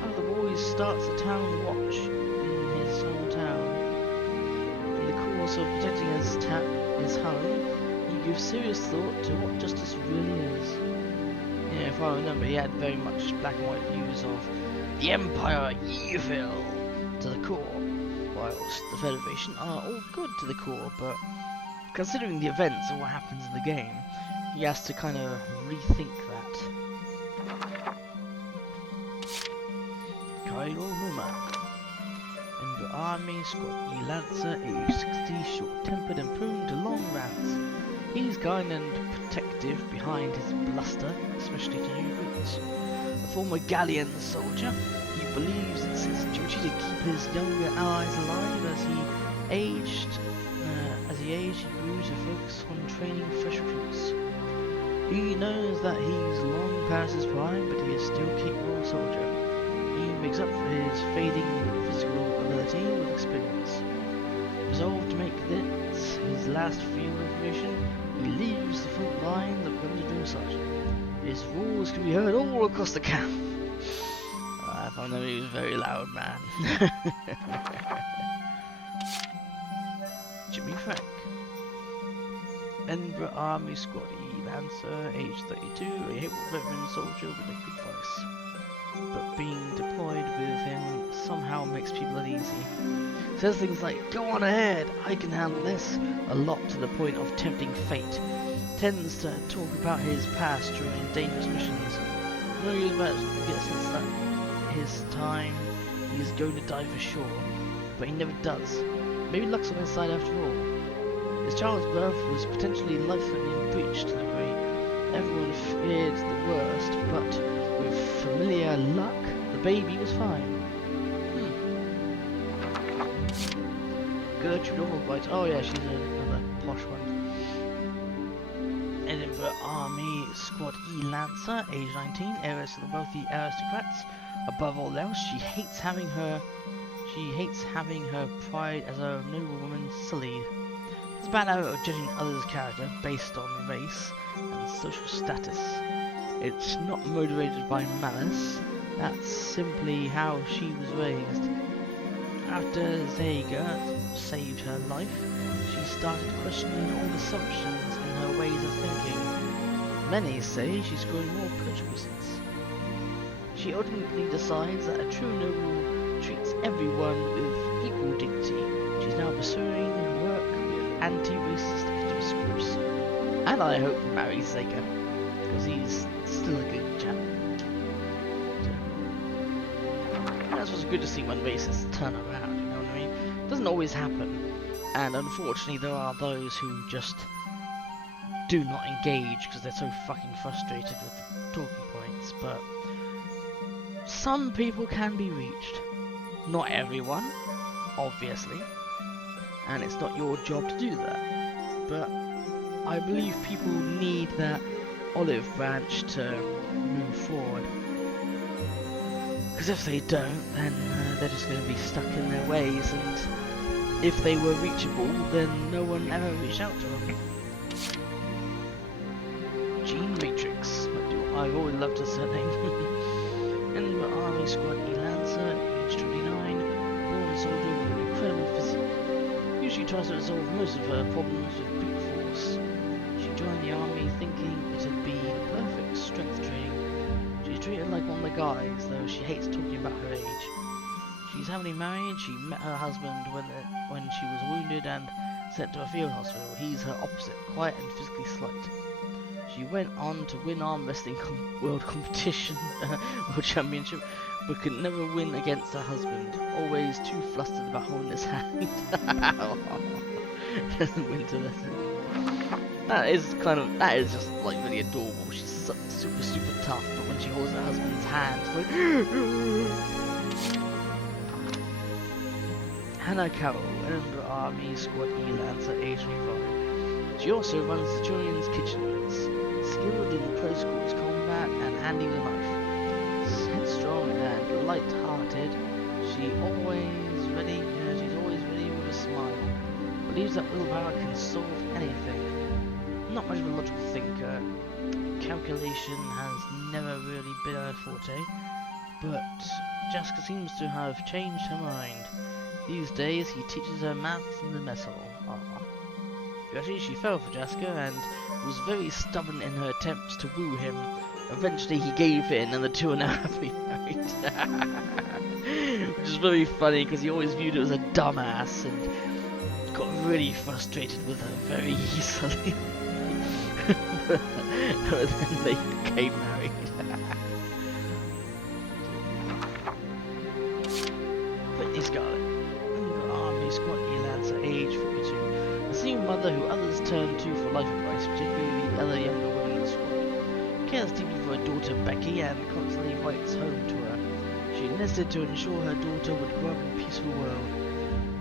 One of the boys starts a town watch in his small town. In the course of protecting his home, he gives serious thought to what justice really is. Yeah, if I remember, he had very much black and white views of the Empire evil to the core, whilst the Federation are all good to the core, but considering the events and what happens in the game, he has to kind of rethink that. Kyle Muma. In the Army Squad E Lancer, age 60, short-tempered and prone to long rants. He's kind and protective behind his bluster, especially to new recruits. A former Gallian soldier, he believes it's his duty to keep his younger allies alive. As he aged, he grew to focus on training fresh recruits. He knows that he's long past his prime, but he is still a capable soldier. He makes up for his fading physical ability with experience. fast field information, he leaves the front lines and becomes a drill sergeant. His roars can be heard all across the camp. I found that he was a very loud man. Jimmy Frank. Edinburgh Army Squad E Lancer, age 32, a hip veteran soldier with a good voice. But being deployed with him somehow makes people uneasy. Says things like, "Go on ahead, I can handle this," a lot to the point of tempting fate. Tends to talk about his past during dangerous missions. No use about to get sense that his time he's going to die for sure, but he never does. Maybe luck's on his side after all. His child's birth was potentially life-threatening breach to the degree. Everyone feared the worst, but with familiar luck, the baby was fine. Gertrude Albright. Oh yeah, she's another posh one. Edinburgh Army Squad E Lancer, age 19, heiress to the wealthy aristocrats. Above all else, she hates having her pride as a noble woman sullied. It's a bad habit of judging others' character based on race and social status. It's not motivated by malice, that's simply how she was raised. After Zager saved her life, she started questioning all assumptions in her ways of thinking. Many say she's grown more approachable since. She ultimately decides that a true noble treats everyone with equal dignity. She's now pursuing work with anti-racist activist groups. And I hope marries Zager, because he's still a good chap. That's what's good to see when racists turn around, you know what I mean? It doesn't always happen, and unfortunately there are those who just do not engage because they're so fucking frustrated with the talking points, but some people can be reached. Not everyone, obviously, and it's not your job to do that, but I believe people need that olive branch to move forward. Because if they don't, then they're just going to be stuck in their ways, and if they were reachable, then no one ever reached out to them. Gene Matrix. I've always loved her surname. Edinburgh Army Squad E Lancer, age 29, born soldier with an incredible physique. Usually tries to resolve most of her problems with brute force. She joined the army thinking it'd be the perfect strength training. She's treated like one of the guys, though she hates talking about her age. She's happily married. She met her husband when she was wounded and sent to a field hospital. He's her opposite, quiet and physically slight. She went on to win arm wrestling world competition, world championship, but could never win against her husband. Always too flustered about holding his hand. Doesn't win to wrestle. That is just like really adorable. She's super tough, but when she holds her husband's hand, it's like Hannah Carroll, Edinburgh Army Squad E Lancer, age 25. She also runs the children's kitchens, skilled in close quarters combat and handy with a knife. Headstrong and light-hearted, she's always ready with a smile. Believes that willpower can solve anything. Not much of a logical thinker. Calculation has never really been her forte, but Jessica seems to have changed her mind. These days he teaches her maths in the mess hall. Actually, she fell for Jessica and was very stubborn in her attempts to woo him. Eventually he gave in and the two are now happily married. Which is very funny because he always viewed her as a dumbass and got really frustrated with her very easily. But then they became married. Brittany Scarlett, Army Squad E Lancer, age 42. A single mother who others turn to for life advice, particularly the other younger women in the squad. Cares deeply for her daughter Becky and constantly writes home to her. She enlisted to ensure her daughter would grow up in a peaceful world.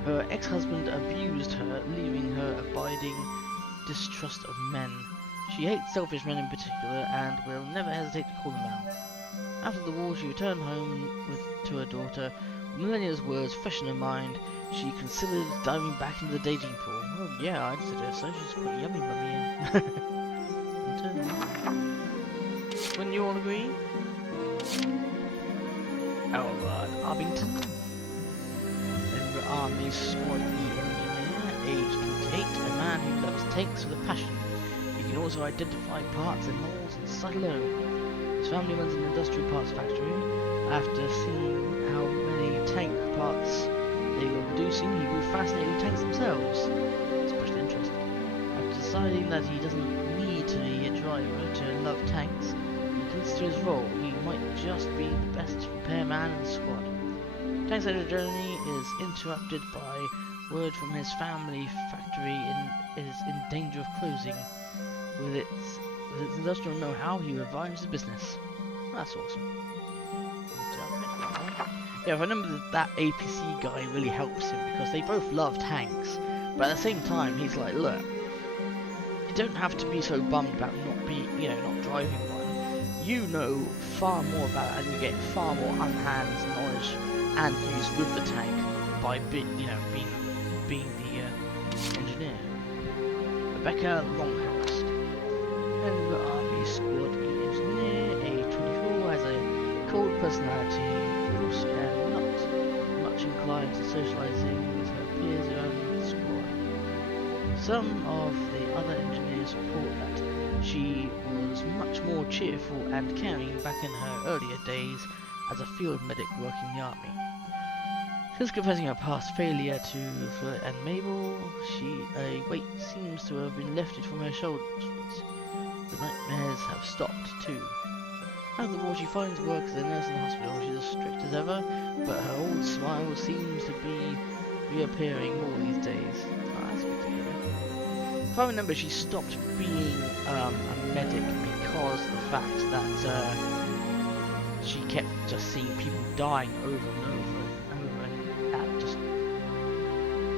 Her ex-husband abused her, leaving her abiding distrust of men. She hates selfish men in particular, and will never hesitate to call them out. After the war, she returned home to her daughter, Millennia's words fresh in her mind, she considered diving back into the dating pool. Well, yeah, I'd suggest so. She's quite yummy, mummy. Wouldn't you all agree? Albert Arbington, Edinburgh Army Squad E engineer, aged 28, a man who loves tanks with a passion. He can also identify parts and molds and sight alone. His family runs an industrial parts factory. After seeing how many tank parts they were producing, he grew fascinated with tanks themselves. Special interest. After deciding that he doesn't need to be a driver to love tanks, he considers his role. He might just be the best repairman in the squad. Tank's journey is interrupted by word from his family factory is in danger of closing. With its industrial know-how, he revives the business. That's awesome. Yeah, I remember that APC guy really helps him because they both love tanks, but at the same time, he's like, look, you don't have to be so bummed about not driving one. You know far more about it, and you get far more on-hand knowledge and use with the tank by being the engineer. Rebecca Longhurst, Edinburgh Army Squad E engineer, age 24, has a cold personality, brusque and not much inclined to socialising with her peers around the squad. Some of the other engineers report that she was much more cheerful and caring back in her earlier days as a field medic working in the army. Since confessing her past failure to Fleur and Mabel, a weight seems to have been lifted from her shoulders. The nightmares have stopped too. After the war, she finds work as a nurse in the hospital. She's as strict as ever, but her old smile seems to be reappearing more these days. Oh, that's good to hear. If I remember, she stopped being a medic because of the fact that she kept just seeing people dying over and over.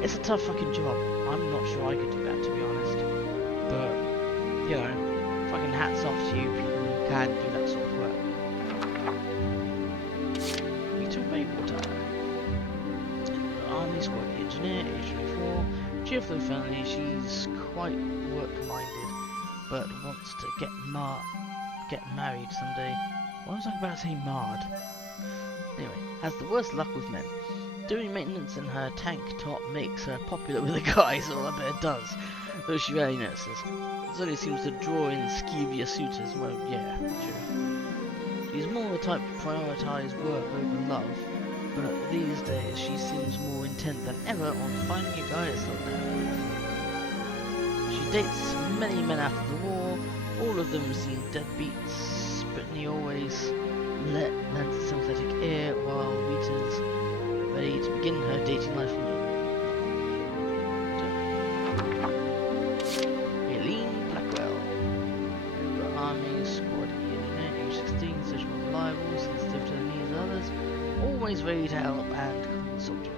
It's a tough fucking job. I'm not sure I could do that, to be honest. But, you know, fucking hats off to you people who can do that sort of work. Rachel Baywater, Army Squad engineer, age 24, cheerful and friendly. She's quite work-minded, but wants to get married someday. Why was I about to say marred? Anyway, has the worst luck with men. Doing maintenance in her tank top makes her popular with the guys, or I bet it does, though she rarely notices. This only seems to draw in skeevier suitors. Well, yeah, true. She's more the type to prioritise work over love, but these days she seems more intent than ever on finding a guy to settle down with. She dates many men after the war. All of them seem deadbeats. Brittany always lends a sympathetic ear, while Rita's ready to begin her dating life anew. Aileen Blackwell, Edinburgh Army Squad engineer, age 16, social and reliable, sensitive to the needs of others, always ready to help and common soldier.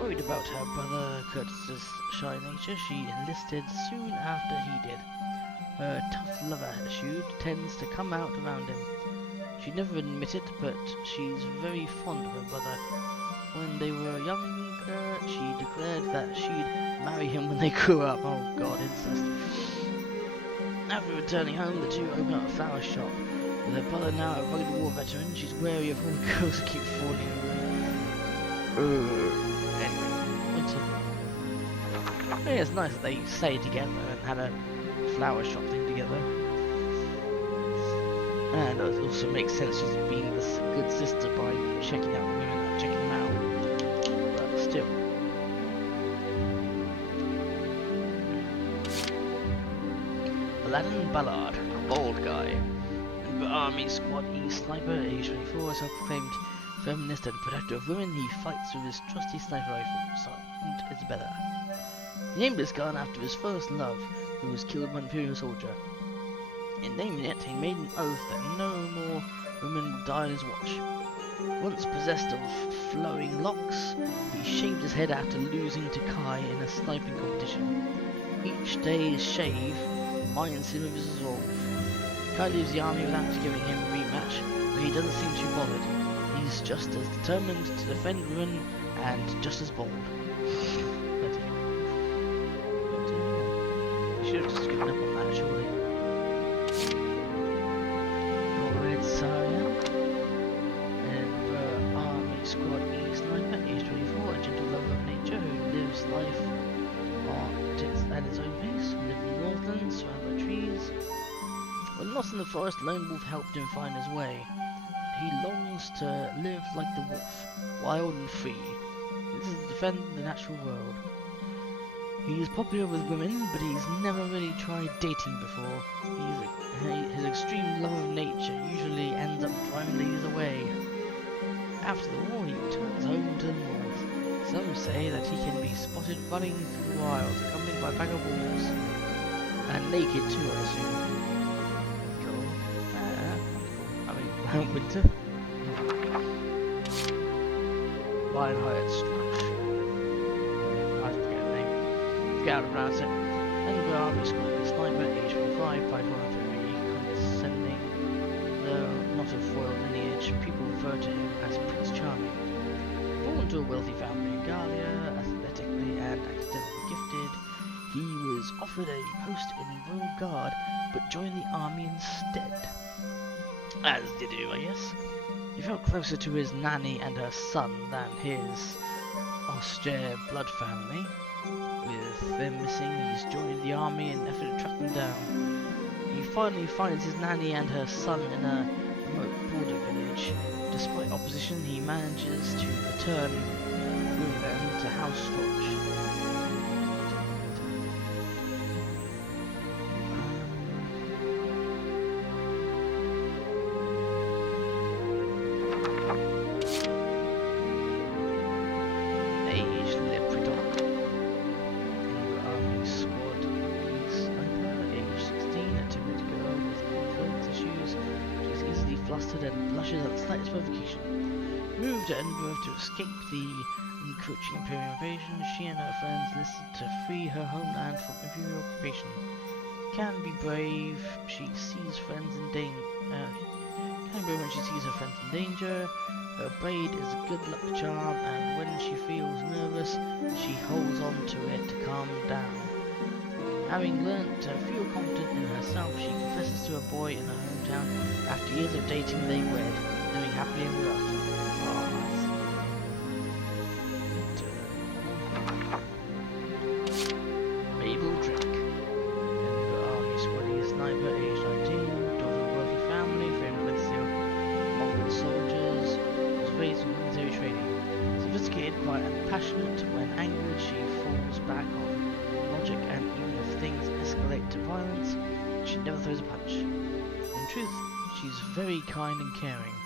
Worried about her brother Curtis's shy nature, she enlisted soon after he did. Her tough lover attitude tends to come out around him. She'd never admit it, but she's very fond of her brother. When they were younger, she declared that she'd marry him when they grew up. Oh god, incest. After returning home, the two open up a flower shop. With her brother now a rugged war veteran, she's wary of all the girls that keep falling anyway, it's nice that they stayed together and had a flower shop thing together. And it also makes sense she's being this good sister by checking out the women and checking them out. But still. Aladdin Ballard, a bald guy. Army Squad E sniper, age 24, self-proclaimed feminist and protector of women. He fights with his trusty sniper rifle, Sergeant Isabella. He named his gun after his first love, who was killed by an Imperial soldier. In naming it, he made an oath that no more women would die on his watch. Once possessed of flowing locks, he shaved his head after losing to Kai in a sniping competition. Each day's shave reminds him of his resolve. Kai leaves the army without giving him a rematch, but he doesn't seem too bothered. he's just as determined to defend Ruin and just as bold. You should have just given up on that, surely. Alright, Saria. And Army Squad E Sniper, age 24, a gentle lover of nature who lives life at his own pace, live in the northlands, surrounded by trees. When lost in the forest, Lone Wolf helped him find his way. He longs to live like the wolf, wild and free. This is to defend the natural world. He is popular with women, but he's never really tried dating before. His extreme love of nature usually ends up driving ladies away. After the war, he returns home to the north. Some say that he can be spotted running through the wilds, accompanied by a pack of wolves. And naked too, I assume. Winter. Lionheart Stretch. I forget the name. Forget how to pronounce it. And Army Squad Sniper, age 45, 5'1", condescending. Though not of royal lineage, people refer to him as Prince Charming. Born to a wealthy family in Gallia, athletically and academically gifted, he was offered a post in the Royal Guard, but joined the army instead. As did you, I guess. He felt closer to his nanny and her son than his austere blood family. With them missing, he's joined the army in an effort to track them down. He finally finds his nanny and her son in a remote border village. Despite opposition, he manages to return with them to House Storch. And blushes at the slightest provocation. Moved to Edinburgh to escape the encroaching Imperial invasion, she and her friends listed to free her homeland from Imperial occupation. Can be brave, she sees friends in danger. Can be brave when she sees her friends in danger. Her braid is a good luck charm, and when she feels nervous, she holds on to it to calm down. Having learnt to feel confident in herself, she confesses to a boy in her hometown. After years of dating, they wed, living happily ever after. Mabel Drake. Army Squad Sniper, age 19, daughter of a wealthy family, famed legacy of Mongol soldiers, was raised in military training. Sophisticated, quiet, and passionate, when angered, she falls back on logic, and even if things escalate to violence, she never throws a punch. In truth, she's very kind and caring.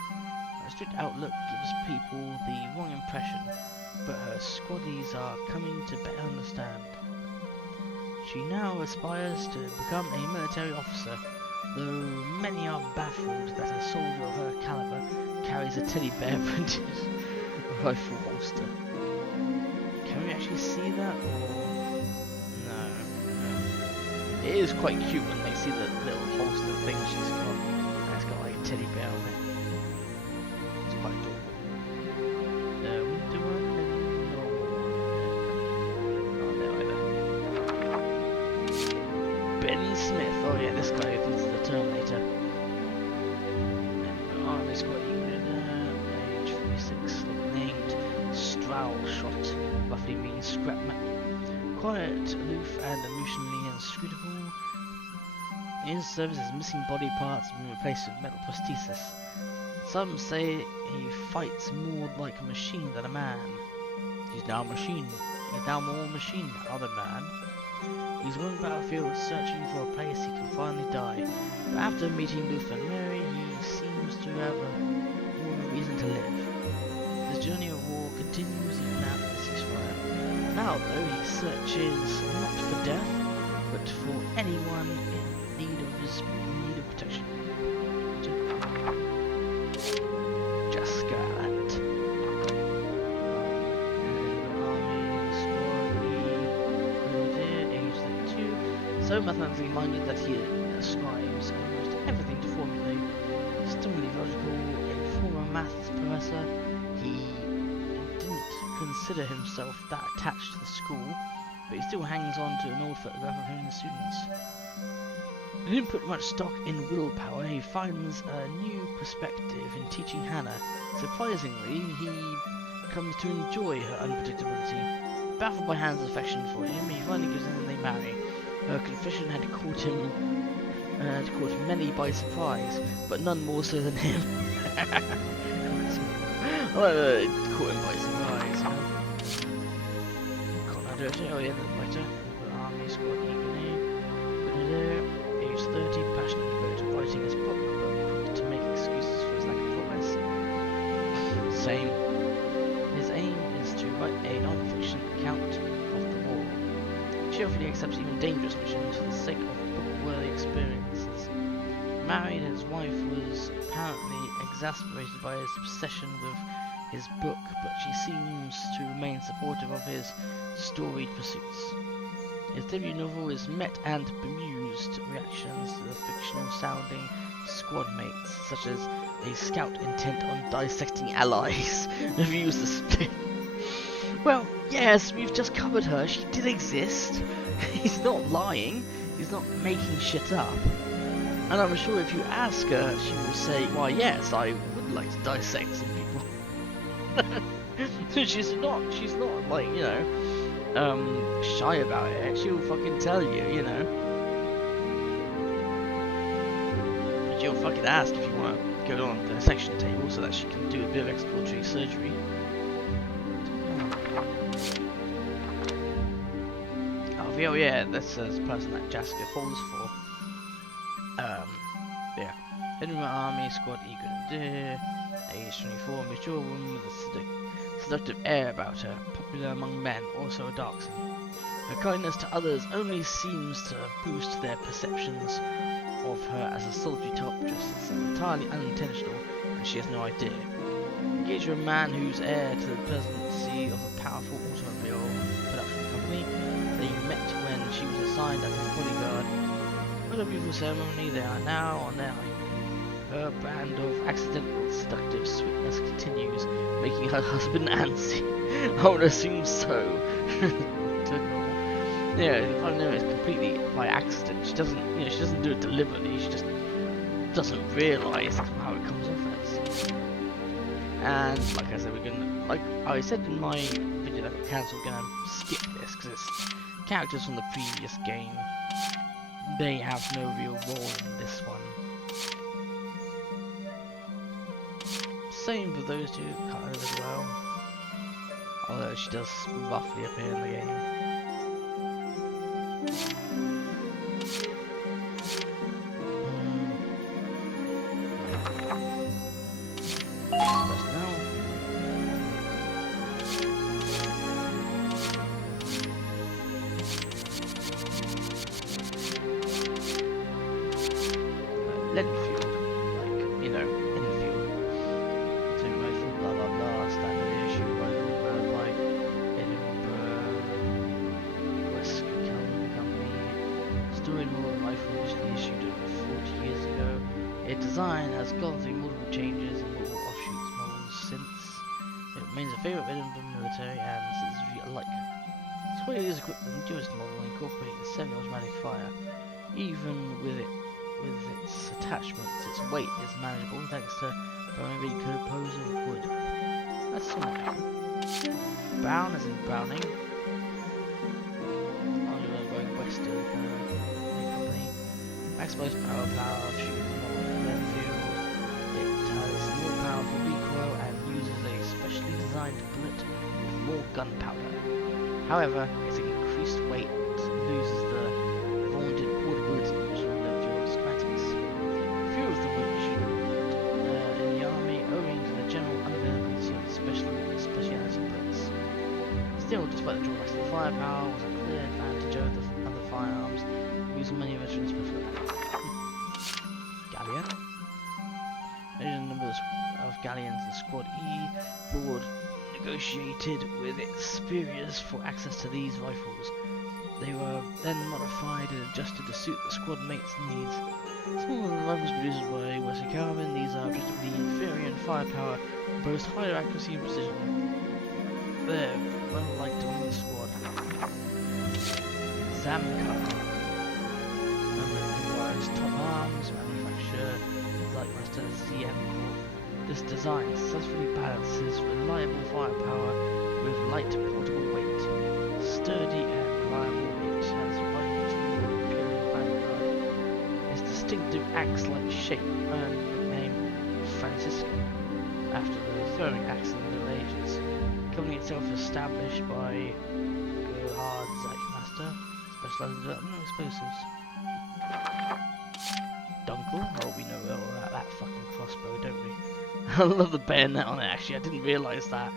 Her strict outlook gives people the wrong impression, but her squaddies are coming to better understand. She now aspires to become a military officer, though many are baffled that a soldier of her caliber carries a teddy bear printed rifle holster. Can we actually see that, or no? It is quite cute when they see the little holster thing she's got, and it's got like a teddy bear on it. It's quite adorable. The winter one and the normal one. Not there either. Ben Smith. Oh yeah, this guy is the Terminator. And Army Squad unit, age 46, named Strowshot, roughly means scrap metal. Quiet, aloof, and emotionally inscrutable. In his service, his missing body parts have been replaced with metal prosthesis. Some say he fights more like a machine than a man. He's now a machine. He's now more machine than man. He's on the battlefield searching for a place he can finally die. But after meeting Luther and Mary, he seems to have more of a reason to live. His journey of war continues even after the ceasefire. Now, though, he searches not for death, but for anyone in need of protection. Just Scarlet. Army Squad age 32. So mathematically minded that he ascribes almost everything to formulae. Extremely logical, informal maths professor, he didn't consider himself that attached to the school, but he still hangs on to an old photograph of him and the students. He didn't put much stock in willpower. He finds a new perspective in teaching Hannah. Surprisingly, he comes to enjoy her unpredictability. Baffled by Hannah's affection for him, he finally gives in and they marry. Her confession had caught many by surprise, but none more so than him. It caught him by surprise, huh? Can't do it. Oh yeah, that's better. Army squad eagerly. Age 30, passionate about writing his book, but quick to make excuses for his lack of progress. Same. His aim is to write a non-fiction account of the war. Cheerfully accepts even dangerous missions for the sake of book-worthy experiences. Married, his wife was apparently exasperated by his obsession with his book, but she seems to remain supportive of his storied pursuits. His debut novel is met and bemused reactions to the fictional-sounding squad mates, such as a scout intent on dissecting allies reviews the split. Well, yes, we've just covered her. She did exist. He's not lying. He's not making shit up. And I'm sure if you ask her, she will say, "Why, yes, I would like to dissect some people." she's not like, you know, shy about it. She'll fucking tell you, you know. She'll fucking ask if you want to go on the dissection table so that she can do a bit of exploratory surgery. Oh yeah, that's the person that Jessica falls for. Yeah. Henry Army Squad eager, age 24, mature woman with a seductive air about her, popular among men, also a darkson. Her kindness to others only seems to boost their perceptions of her as a solitary top dress. It's entirely unintentional, and she has no idea. Engage a man who's heir to the presidency of a powerful automobile production company. They met when she was assigned as his bodyguard. What a beautiful ceremony, they are now on their honeymoon. Her brand of accidental seductive sweetness continues, making her husband antsy. I would assume so. Yeah, I know it's completely by accident. She doesn't do it deliberately. She just doesn't realise that's how it comes off as. And like I said, like I said in my video that got cancelled, we're gonna skip this because it's characters from the previous game. They have no real role in this one. Same for those two kind of as well. Although she does roughly appear in the game. Design has gone through multiple changes and multiple offshoots models since. It remains a favourite within the military and citizens alike. Despite it is equipped with the newest model incorporating the semi-automatic fire, even with its attachments, its weight is manageable thanks to primarily composed of wood. That's somewhat different. Brown as in Browning. Oh, you're going western company. Maximized power, shooting powerful recoil and uses a specially designed bullet with more gunpowder. However, its increased weight loses the vaunted portability original fuel schematics. Few of them were issued in the army owing to the general unavailability of speciality bullets. Still, despite the drawbacks of the firepower, was a clear advantage over the other firearms using many veterans prefer. Galleon. There's a number of galleons in Squad E. Ford negotiated with its superiors for access to these rifles. They were then modified and adjusted to suit the squad mates' needs. Smaller than the rifles produced by Western Carbon, these are objectively inferior in firepower, but boast higher accuracy and precision. They're well liked among the squad. Zamkar. Requires top arms, manufacturer, like Master ZM Corp. This design successfully balances reliable firepower with light portable weight. Sturdy and reliable, it has one tool Imperial Vanguard. Its distinctive axe-like shape earned the nickname Francisco, after the throwing axe in the Middle Ages. The company itself was established by Gerhard Zachmaster, specialized in development of explosives. Dunkel? Oh, we know all about that fucking crossbow, don't we? I love the bayonet on it, actually. I didn't realise that.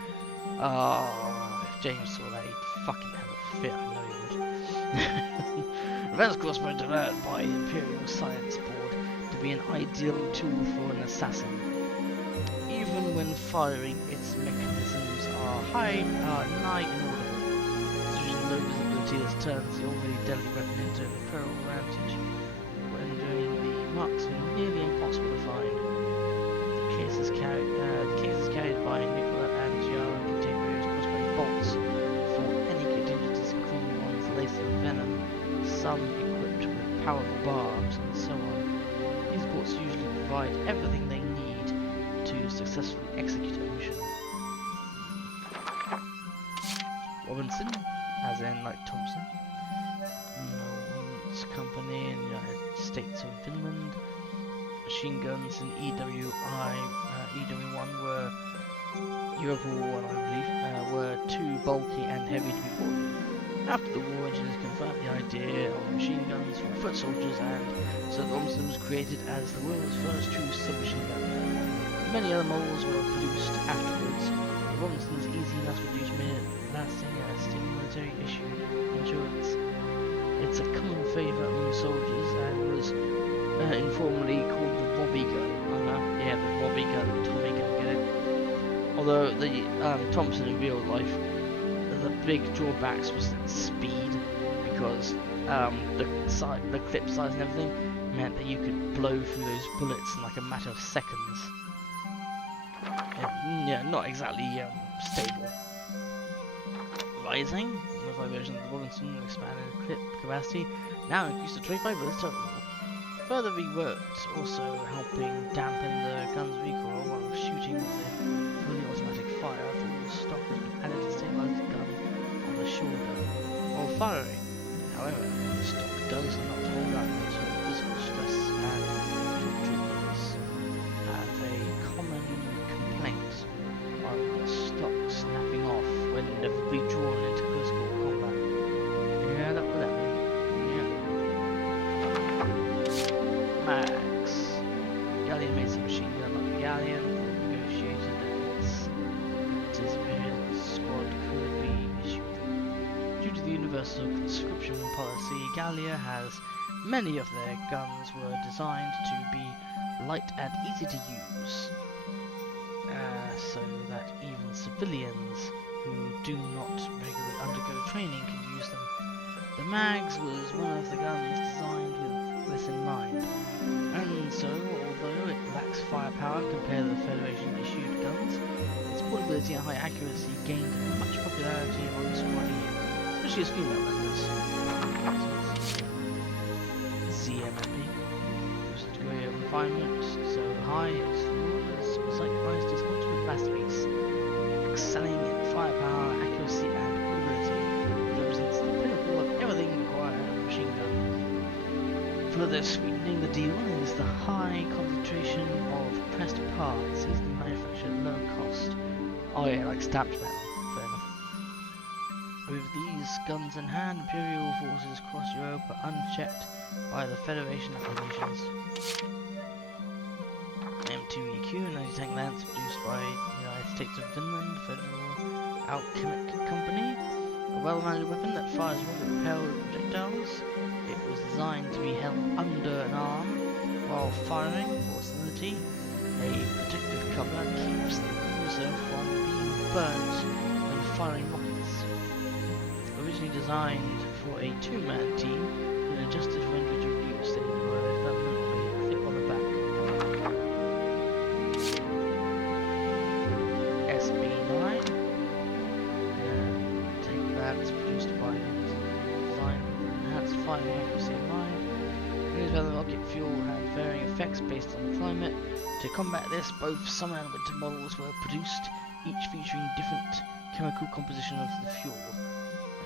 Oh, if James saw that, he'd fucking have a fit. I know he would. Advanced crossbow developed by the Imperial Science Board to be an ideal tool for an assassin. Even when firing, its mechanisms are nigh inaudible. Using low visibility, this turns the already deadly weapon into an imperial advantage. When doing the marksman, nearly impossible to find. The case is carried by Nicola and Giara and contain various crossbow bolts for any contingencies, including ones laced with venom, some equipped with powerful barbs, and so on. These bolts usually provide everything they need to successfully execute a mission. Robinson, as in like Thompson. Owns company in the United States and Finland. Machine guns in EW1 were Europe War 1, I believe, were too bulky and heavy to be bought. After the war, engineers confirmed the idea of machine guns for foot soldiers, and so the Robinson was created as the world's first true submachine gun. Many other models were produced afterwards. The Robinson's easy mass-produced made it lasting and still military issue endurance. It's a common favourite among soldiers and was informally called the Robbie gun. Yeah, the Robbie gun, Tommy gun, get it? Although the Thompson in real life, the big drawbacks was its speed, because the clip size and everything meant that you could blow through those bullets in like a matter of seconds. Yeah, not exactly stable. Rising, modified version of the Robinson expanded clip capacity, now increased to 25 bullets total. Further reworked, also helping dampen the gun's recoil while shooting with a fully automatic fire. Full stock has been added to stabilize the gun on the shoulder while firing. However, the stock does not hold up to physical stress and short treatments. Have a common complaint of the stock snapping off when inevitably drawn into close combat. Yeah, that would happen. Max. Galleon made some machine gun like the Galleon, negotiated that its Imperial squad could be issued. Due to the universal conscription policy, Gallia has many of their guns were designed to be light and easy to use, so that even civilians who do not regularly undergo training can use them. The Mags was one of the guns designed with this in mind. And so, although it lacks firepower compared to the Federation-issued guns, its portability and high accuracy gained much popularity among the squad, especially as female members. ZMMP, whose degree of refinement so high its rulers recognized as ultimate masterpiece, excelling in firepower, accuracy, and portability. It represents the pinnacle of everything required in a machine gun. Further sweetening the deal is the high concentration of pressed parts, easily manufactured at low cost. Oh yeah, like stamped metal, fair enough. With these guns in hand, Imperial forces across Europe are unchecked by the Federation applications. M2EQ, an anti-tank lance produced by the United States of Finland Federal Alchemic Company. A well-rounded weapon that fires rocket-propelled projectiles. It was designed to be held under an arm while firing for stability. A protective cover keeps the user from being burnt when firing rockets. Originally designed for a two-man team, but adjusted for individual use in the development of a firing accuracy in mind. Notice whether rocket fuel had varying effects based on the climate. To combat this, both summer and winter models were produced, each featuring different chemical composition of the fuel.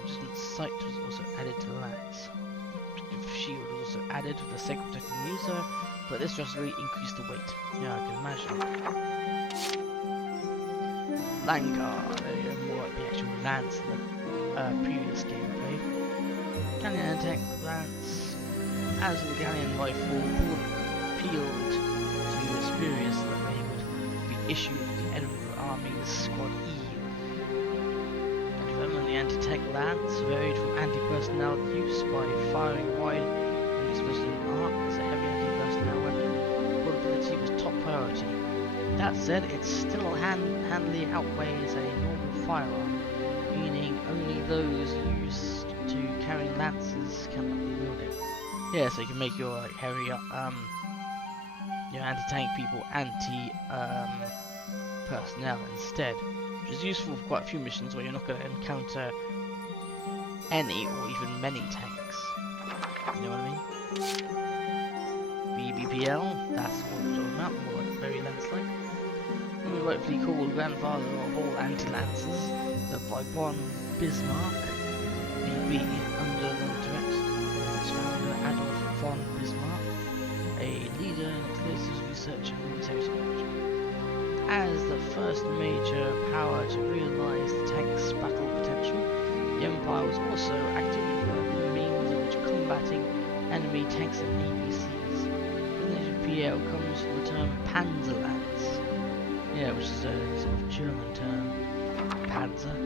Adjustment sight was also added to the lance. Protective shield was also added for the sake of protecting the user, but this drastically increased the weight. Yeah, I can imagine. Vanguard, there you go, more like the actual lance in the previous gameplay. Galleon tank lance. As with the Galleon rifle, appealed to superiors that they would be issued the Edinburgh Army's Squad E. The development of the anti-tank lance varied from anti-personnel use by firing wide and explosive arc as a heavy anti-personnel weapon. Portability was top priority. That said, it still handily outweighs a normal firearm, meaning only those used to carrying lances cannot be wielded. Yeah, so you can make your like heavy, your anti-tank people personnel instead, which is useful for quite a few missions where you're not going to encounter any or even many tanks. You know what I mean? BBPL, that's what we're talking about, more like very lance-like. Rightfully called grandfather of all anti-lancers, the von Bismarck, BB, under the direction of its founder Adolf von Bismarck, a leader in explosives research and military technology. As the first major power to realise the tank's battle potential, the Empire was also actively developing the means of which combating enemy tanks and ABCs. The name PL comes from the term Panzerlance. Yeah, which is a sort of German term. Panzer.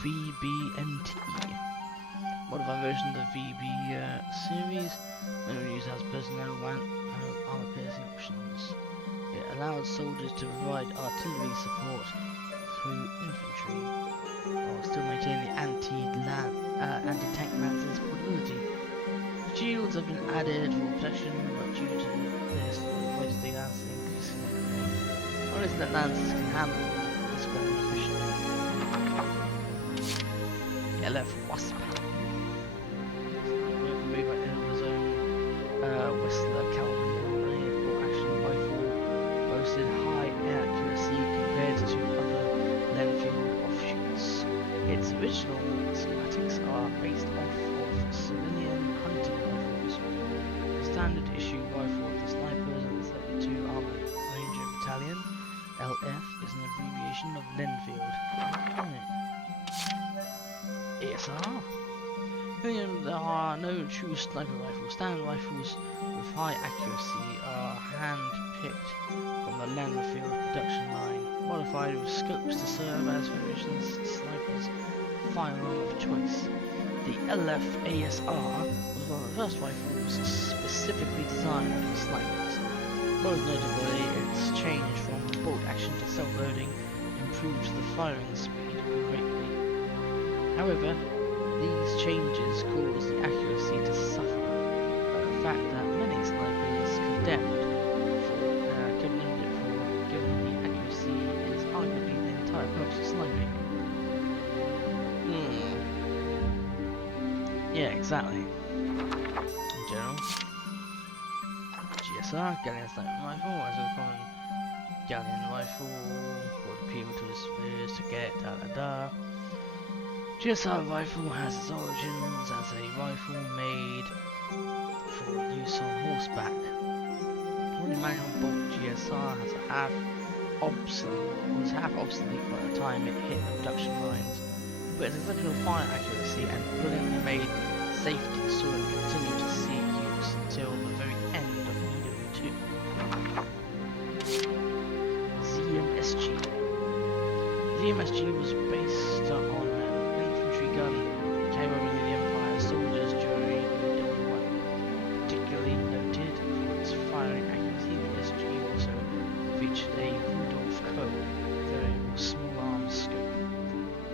VBNT. Modified version of the VB series. Mainly used as personnel armor-piercing options. It allows soldiers to provide artillery support through infantry, while still maintaining the anti-tank lance's portability. Shields have been added for protection, but due to this, the weight of the lance increases significantly. One is that lances can handle this weapon efficiently. LF Wasp. We have move right into the zone. Whistler Calvin action rifle boasted high accuracy compared to other Lenfield offshoots. Its original schematics are based off of civilian hunting rifles. The standard issue rifle of the snipers of the 32 Armoured Ranger Battalion, LF, is an abbreviation of Lenfield. ASR? There are no true sniper rifles. Standard rifles with high accuracy are hand-picked from the Lenfield production line, modified with scopes to serve as Federation's snipers' firearm of choice. The LF ASR was one of the first rifles specifically designed for snipers. Most notably, its change from bolt action to self-loading improves the firing speed greatly. However, these changes cause the accuracy to suffer, a fact that many snipers condemned given the accuracy is arguably the entire purpose of sniping. Yeah, exactly. In general. GSR, Galleon Sniper Rifle, as a common Galleon Rifle, would appeal to the spheres to get da. GSR rifle has its origins as a rifle made for use on horseback. Only manual bolt GSR was half obsolete by the time it hit the production lines, but its exceptional fire accuracy and brilliantly made safety saw it continue to see use until the very end of EW2. ZMSG. ZMSG was based on gun came over to the Empire soldiers during EW1. Particularly noted for its firing accuracy, the SG also featured a Rudolph Co. variable small arm scope.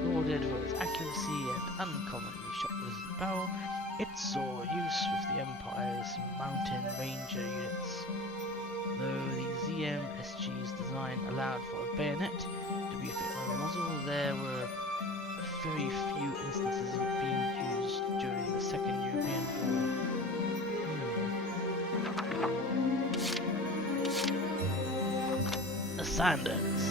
Lauded for its accuracy and uncommonly shot-resistant barrel, it saw use with the Empire's mountain ranger units. Though the ZM-SG's design allowed for a bayonet to be fitted on the muzzle, there were very few instances of it being used during the Second European War. The Sanders.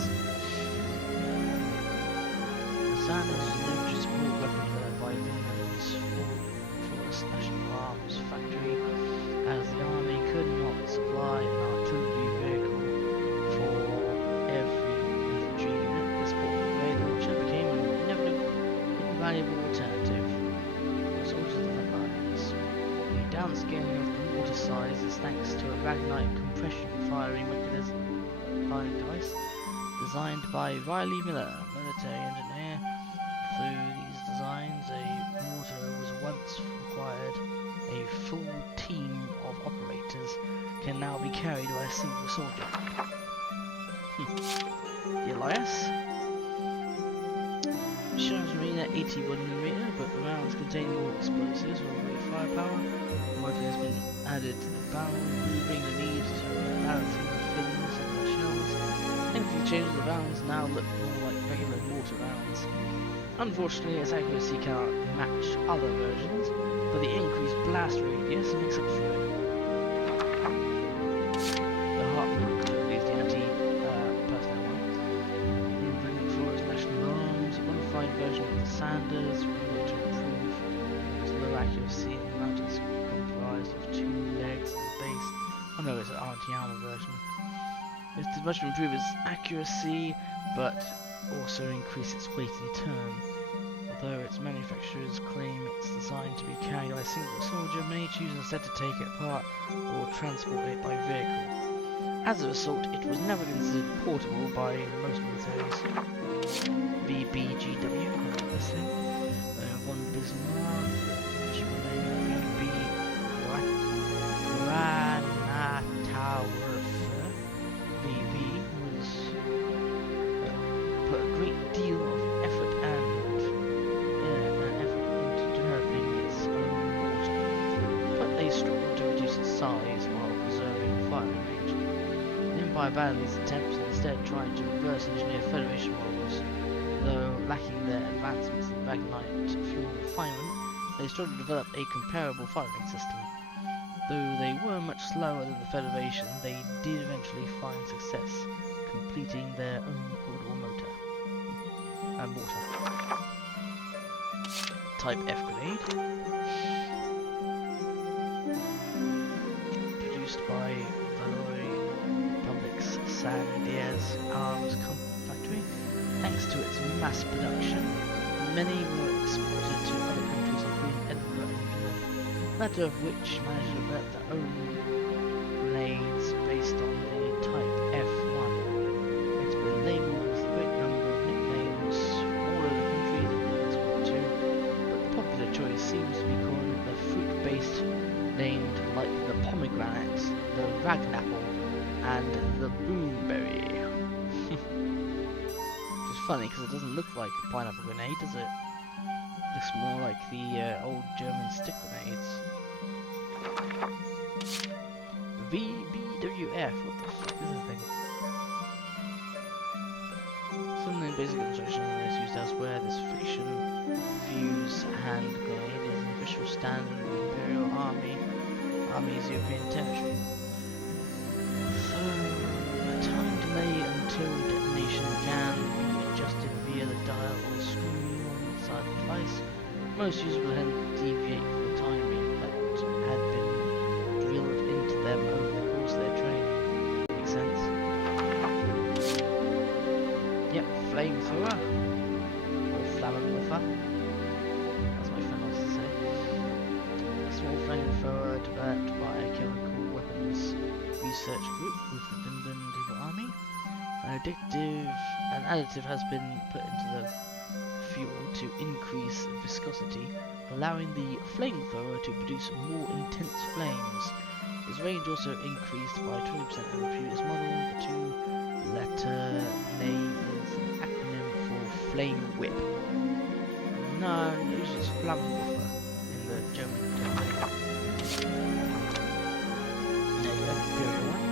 The Sanders was an noticeable weapon developed by Finland's Forest National Arms Factory, as the army could not supply an artillery vehicle for every infantry unit. This portable grenade launcher became an invaluable alternative for soldiers of the front lines. The downscaling of the mortar size is thanks to a Ragnite compression firing mechanism device designed by Riley Miller, military engineer. Through these designs, a mortar was once required. A full team of operators can now be carried by a single soldier. The Elias shows marine at 81mm, but the rounds contain more explosives with great firepower. More has been added to the barrel, removing the need to balancing the fins and the shells. Anything changes, the rounds now look more like regular mortar rounds. Unfortunately, its accuracy cannot match other versions, but the increased blast radius makes up for it. The Hartman, is the anti-personnel one, bringing forward national arms, a modified version of the Sanders, we were to improve its low accuracy, and the mount is comprised of 2 legs and the base. Oh no, it's an anti-armor version. It did much to improve its accuracy, but also increase its weight in turn. Although its manufacturers claim it's designed to be carried by a single soldier, many choose instead to take it apart or transport it by vehicle. As a result, it was never considered portable by most militaries. VBGW, this thing, von Bismarck, which will name VB Granatwerfer. VB was put a great deal of effort into developing its own mortar, but they struggled to reduce its size while preserving firing range. The Empire abandoned these attempts and instead tried to reverse engineer Federation models. Though lacking their advancements in Ragnite fuel refinement, they struggled to develop a comparable firing system. Though they were much slower than the Federation, they did eventually find success, completing their own portable mortar. Type F grenade, produced by Valkyria Republic's San Diaz Arms Factory. Thanks to its mass production, many were exported to other countries including Edinburgh and Finland, the latter of which managed to develop their own grenades based on the Type F1. It's been labelled with a great number of nicknames from all over the countries and export to, but the popular choice seems to be calling it the fruit-based, named like the pomegranate, the ragnapple, and the boomberry. Funny because it doesn't look like a pineapple grenade, does it? It looks more like the old German stick grenades. VBWF, what the fuck is this thing? Similar in basic construction is used elsewhere. This friction fuse hand grenade is an official standard of the Imperial Army's European territory. So, the time delay until detonation can be adjusted via the dial or screw on the side of the device. Most users will then deviate from the timing that had been drilled into them over the course of their training. Makes sense? Yep, flamethrower. Or flammenwerfer. That's what my friend likes to say. A small flamethrower developed by a chemical weapons research group with the Finland Army. An additive has been put into the fuel to increase viscosity, allowing the flamethrower to produce more intense flames. Its range also increased by 20% over the previous model. The two-letter name is an acronym for Flame Whip. No, it uses Flammenwerfer in the German term. There you go, Imperial one.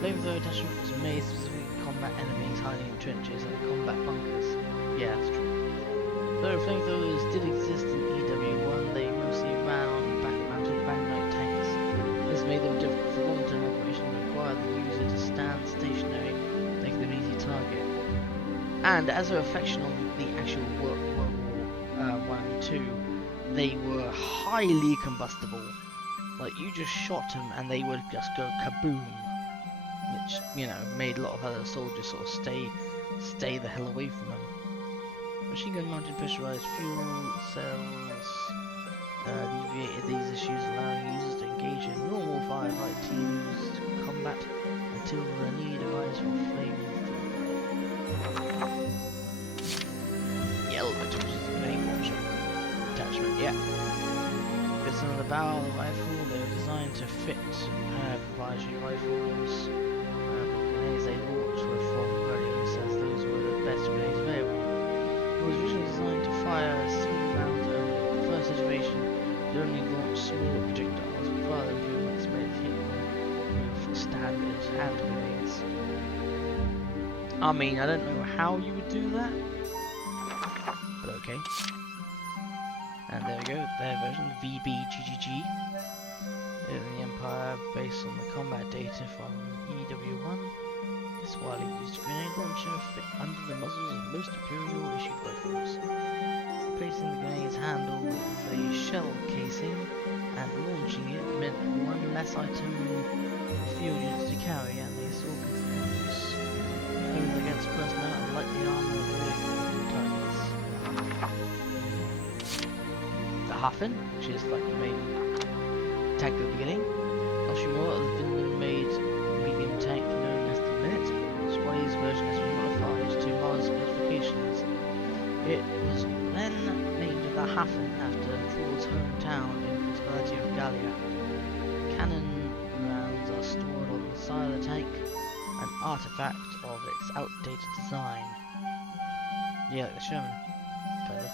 Flamethrower attachment was made specifically to combat enemies hiding in trenches and combat bunkers. Yeah, that's true. Though flamethrowers did exist in EW1, they mostly ran on back-mounted magnite tanks. This made them difficult for long-term operation and required the user to stand stationary, making them an easy target. And as a reflection on the actual World War 1 and 2, they were highly combustible. Like, you just shot them and they would just go kaboom, which, you know, made a lot of other soldiers sort of stay the hell away from them. Machine gun mounted pressurized fuel cells alleviated these issues, allowing users to engage in normal firefight teams to combat until the need arises for flamethrower. Yellow, which is a main launcher attachment, yeah. Fits on the barrel of the rifle. They were designed to fit proprietary rifles. The grenades they launched were from variants as those were the best grenades available. It was originally designed to fire single rounds only. The first iteration could only launch smaller projectiles, but further improvements made it capable with standard hand grenades. I mean, I don't know how you would do that, but okay. And there we go, their version, VBGGG. In the Empire, based on the combat data from EW1, this widely used grenade launcher fit under the muzzles of most Imperial issued rifles. Placing the grenade's handle with a shell casing and launching it meant one less item for field units to carry, and they saw continued use both against personnel and lightly armored vehicle targets. The Hafen, which is like the main tank at the beginning, Oshimura, the Finland-made medium tank known as the Minute. Squaddy's version has been modified to Mars specifications. It was then named the Hafen after Thor's hometown in the Principality of Gallia. Cannon rounds are stored on the side of the tank, an artifact of its outdated design. Yeah, like the Sherman, kind of.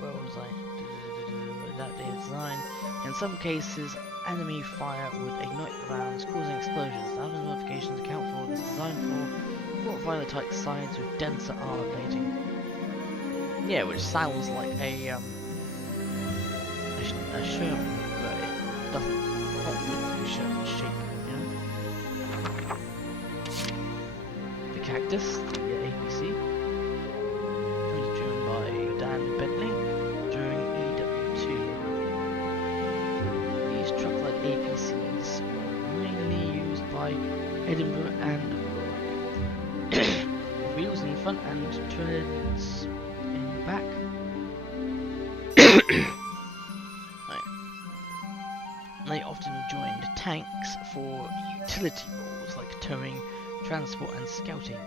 Where was I? Outdated design. In some cases, enemy fire would ignite the rounds, causing explosions. Other modifications account for this design for fortifying the tank's sides with denser armor plating. Yeah, which sounds like a Sherman, but it doesn't quite look like a Sherman shape, you know? The Cactus, the APC, was driven by Dan Bentley during EW2. These truck-like APCs were mainly used by Edinburgh and Warwick. Wheels in front and treads in back. They often joined tanks for utility roles like towing, transport and scouting.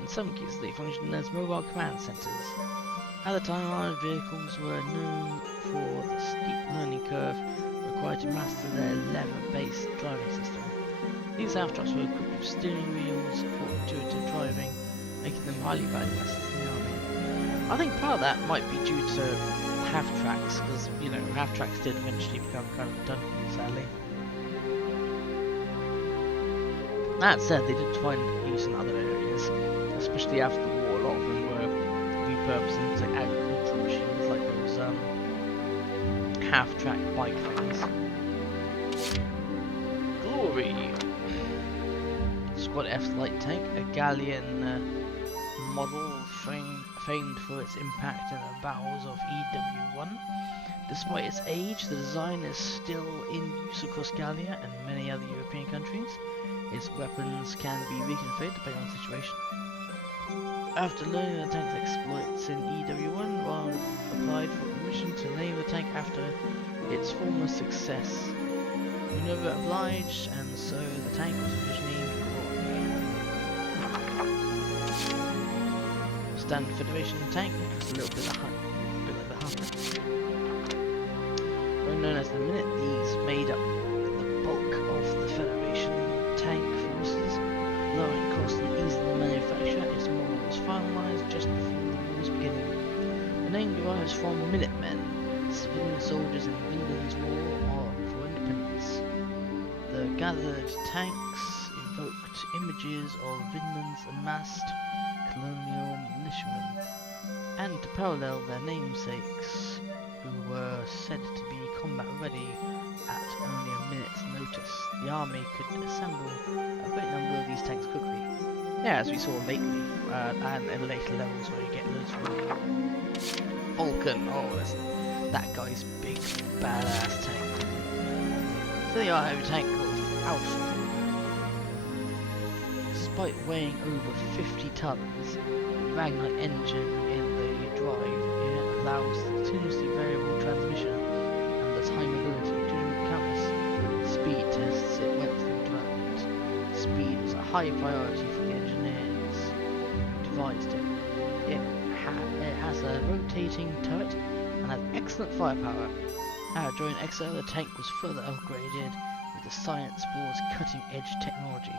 In some cases they functioned as mobile command centres. At the time, armoured vehicles were known for the steep learning curve required to master their lever-based driving system. These half-trucks were equipped with steering wheels for intuitive driving, making them highly valuable assets in the army. I think part of that might be due to half-tracks, because, you know, half-tracks did eventually become kind of redundant, sadly. That said, they did find use in other areas, especially after the war. A lot of them were repurposed into agricultural machines, like those half-track bike things. Glory! Squad F's light tank, a Gallian model famed for its impact in the battles of EW1. Despite its age, the design is still in use across Gallia and many other European countries. Its weapons can be reconfigured depending on the situation. After learning the tank's exploits in EW1, Ron applied for permission to name the tank after its former success. We never obliged, and so the tank was officially named Glory. Standard Federation tank, just a little bit like the Harper. Well known as the Minute, these made up the bulk of the Federation tank forces, lowering costs and easing the manufacture. Its model was finalized just before the war's beginning. The name derives from Minutemen, civilian soldiers in Finland's war for independence. The gathered tanks evoked images of Vinland's amassed colonial militiamen, and to parallel their namesakes, who were said to be combat ready at only a minute's notice. The army could assemble a great number of these tanks quickly. Yeah, as we saw lately, and in later levels where you get loads of Vulcan. Oh, that guy's big, badass tank. So they are a heavy tank called Alpha. Despite weighing over 50 tons, the Ragnite engine in the drive allows continuously variable transmission and thus high mobility. Due to countless speed tests it went through development, speed was a high priority for the engineers who devised it. It has a rotating turret and has excellent firepower. During Exile, the tank was further upgraded with the Science Board's cutting-edge technology.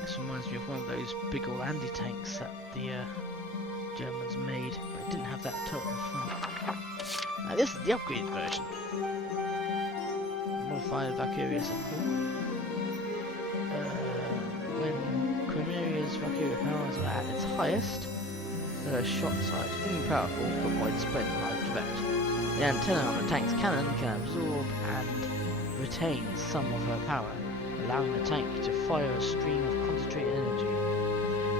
This reminds me of one of those big old anti-tanks that the Germans made, but it didn't have that turret in front. Now this is the upgraded version. Modified Valkyria support. When Chimera's Valkyria powers are at its highest, the shot size is really powerful but widespread and hard to direct. The antenna on the tank's cannon can absorb and retain some of her power, allowing the tank to fire a stream of concentrated energy.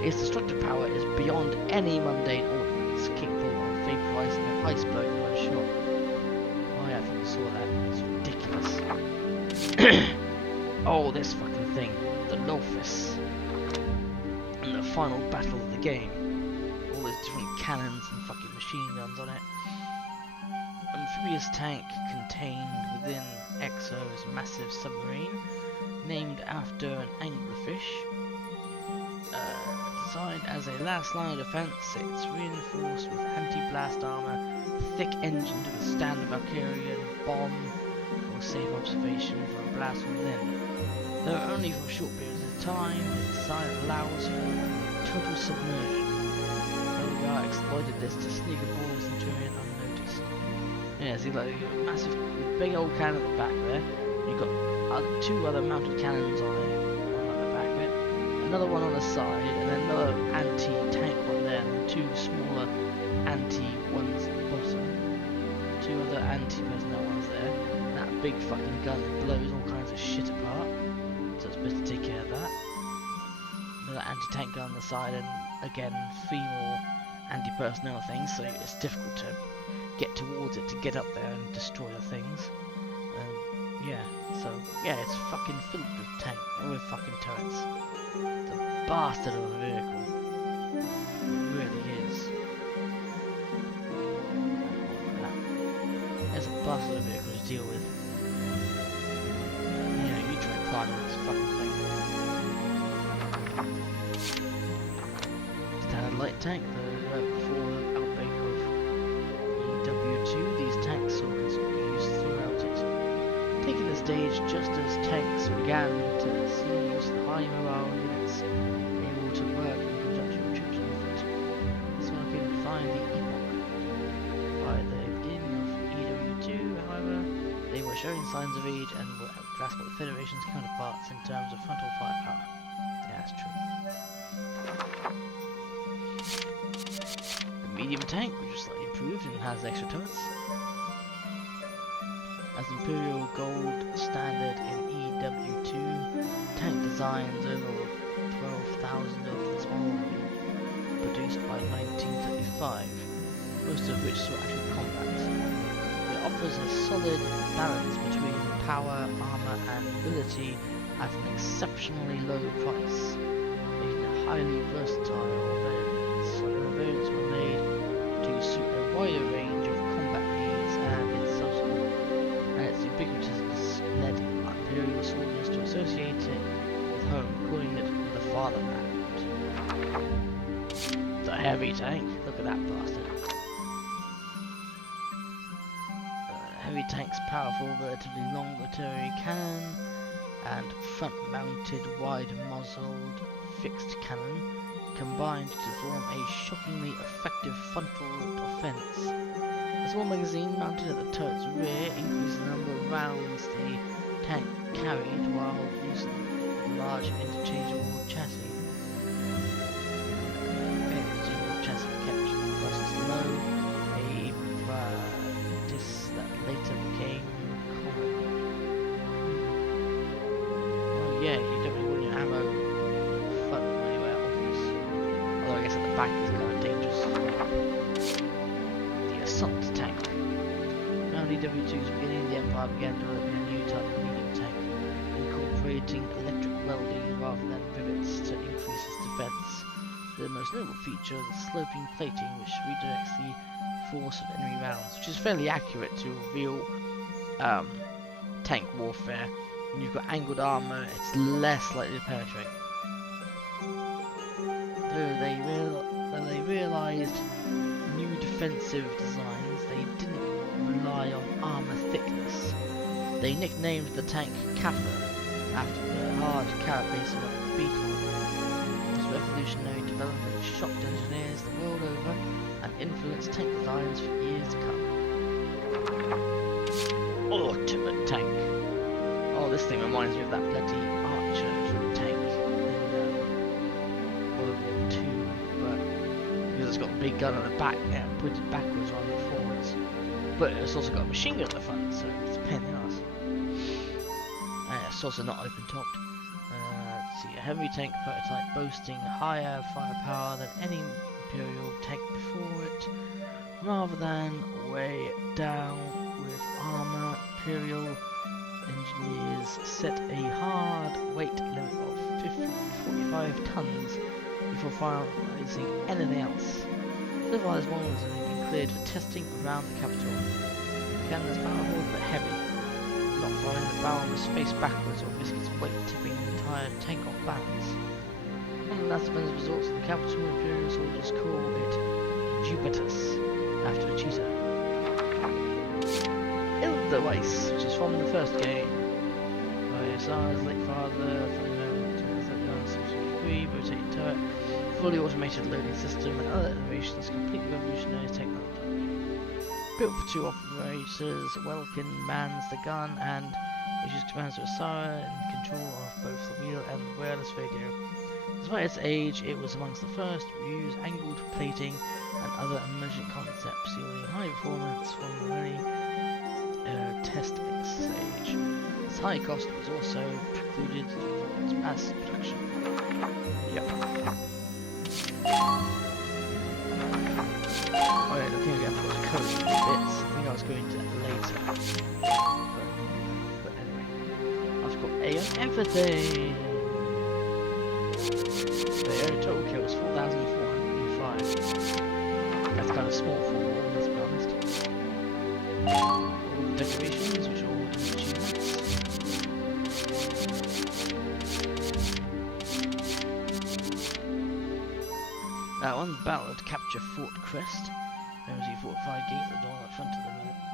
Its destructive power is beyond any mundane ordnance, capable of vaporizing an iceberg in one shot. Oh yeah, I think we saw that. It's ridiculous. Oh, this fucking thing. The Lofus. And the final battle of the game. All those different cannons and fucking machine guns on it. Amphibious tank contained within Exo's massive submarine, named after an anglerfish. Designed as a last line of defense, it's reinforced with anti-blast armor, thick engine to withstand a Valkyrian bomb for safe observation from a blast from within. Though only for short periods of time, its design allows for total submersion. Valkyria exploited this to sneak aboard the Centurion unnoticed. Yeah, see, like, you've got a massive, big old cannon at the back there. You've got two other mounted cannons on it, one at the back of it, another one on the side, and then another anti-tank one there, and then two smaller anti-ones at the bottom. Two other anti-personnel ones there. And that big fucking gun blows all kinds of shit apart, so it's better to take care of that. Another anti-tank gun on the side, and again, 3 more anti-personnel things, so it's difficult to get towards it to get up there and destroy the things. Yeah, so yeah, it's fucking filled with fucking turrets. It's a bastard of a vehicle. It really is. It's a bastard of a vehicle to deal with. Yeah, you try and climb on this fucking thing. Standard light tank, before the outbreak of EW2, these tanks saw considerable use throughout it. Taking the stage just as tanks began to see use of high morale units able to work in conjunction with troops on foot. This market defined the epoch. By the beginning of EW2, however, they were showing signs of age and were outclassed by the Federation's counterparts in terms of frontal firepower. Yeah, that's true. The medium tank, which was slightly improved and has extra turrets. As Imperial Gold standard in EW2, tank designs over 12,000 of this model were produced by 1935, most of which saw actual combat. It offers a solid balance between power, armor and mobility at an exceptionally low price, making it highly versatile variants. The variants were made to suit a wider range of combat needs, and its ubiquitousness led Imperial soldiers to associate it with home, calling it the fatherland. The heavy tank, look at that bastard. Heavy tank's powerful, relatively long artillery cannon and front-mounted, wide-muzzled fixed cannon combined to form a shockingly effective frontal offense. A small magazine mounted at the turret's rear increased the number of rounds the tank carried while using large interchangeable back is kind of dangerous as well. The assault tank. Around EW2's beginning, the Empire began developing a new type of medium tank, incorporating electric welding rather than rivets to increase its defense. The most notable feature is the sloping plating, which redirects the force of enemy rounds, which is fairly accurate to real tank warfare. When you've got angled armor, it's less likely to penetrate. Though they realized new defensive designs, they didn't rely on armor thickness. They nicknamed the tank Kafir after the hard carapace of a beetle. This revolutionary development shocked engineers the world over and influenced tank designs for years to come. Ultimate tank. Oh, this thing reminds me of that bloody Archer tank in World War II, but because it's got a big gun on the back and pointed backwards rather than forwards. But it's also got a machine gun at the front, so it's a pain in the ass. And it's also not open-topped. Let's see, a heavy tank prototype boasting higher firepower than any Imperial tank before it, rather than weigh down with armor. Imperial engineers set a hard weight limit of 45 tons before finalizing anything else. So far, this model has only been cleared for testing around the capital. The cannon is powerful but heavy. Not firing, the barrel must face backwards or risk its weight tipping the entire tank off balance. One of the last events resorts of the capital, Imperial soldiers call it Jupitus, after a cheetah. Ildewice, which is from the first game. OSR's late father, rotating turret, fully automated loading system, and other innovations completely revolutionized technology. Built for two operators, Welkin mans the gun and issues commands to Asara in control of both the wheel and the wireless radio. Despite its age, it was amongst the first to use angled plating and other emergent concepts, yielding high performance from the early test stage. Its high cost was also precluded from its mass production. Yep. Oh yeah, looking again for those code bits. I think I was going to that later. But anyway, I've got A on everything. The total kill was 4,405. That's kind of small for a war, let's be honest. All the decorations, which are all different achievements. On the battle to capture Fort Crest, there was a fortified gate at the door at the front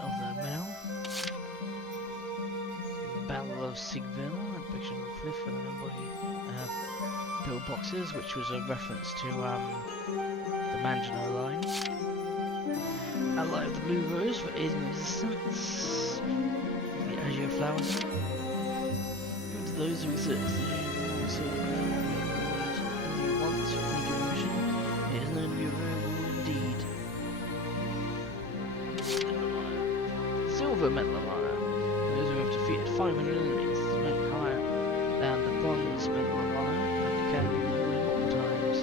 of the mill. The Battle of Sigville, a depiction of a cliff and an embodied pillboxes, which was a reference to the Maginot Line. Ally of the Blue Rose for aiding resistance. The Azure Flowers. Given to those who exert the also only once for any given mission. It is known to be a rare war indeed. Silver Medal of Honor. Those who have defeated 500 enemies is ranked higher than the Bronze Medal of Honor and can be rewarded multiple times.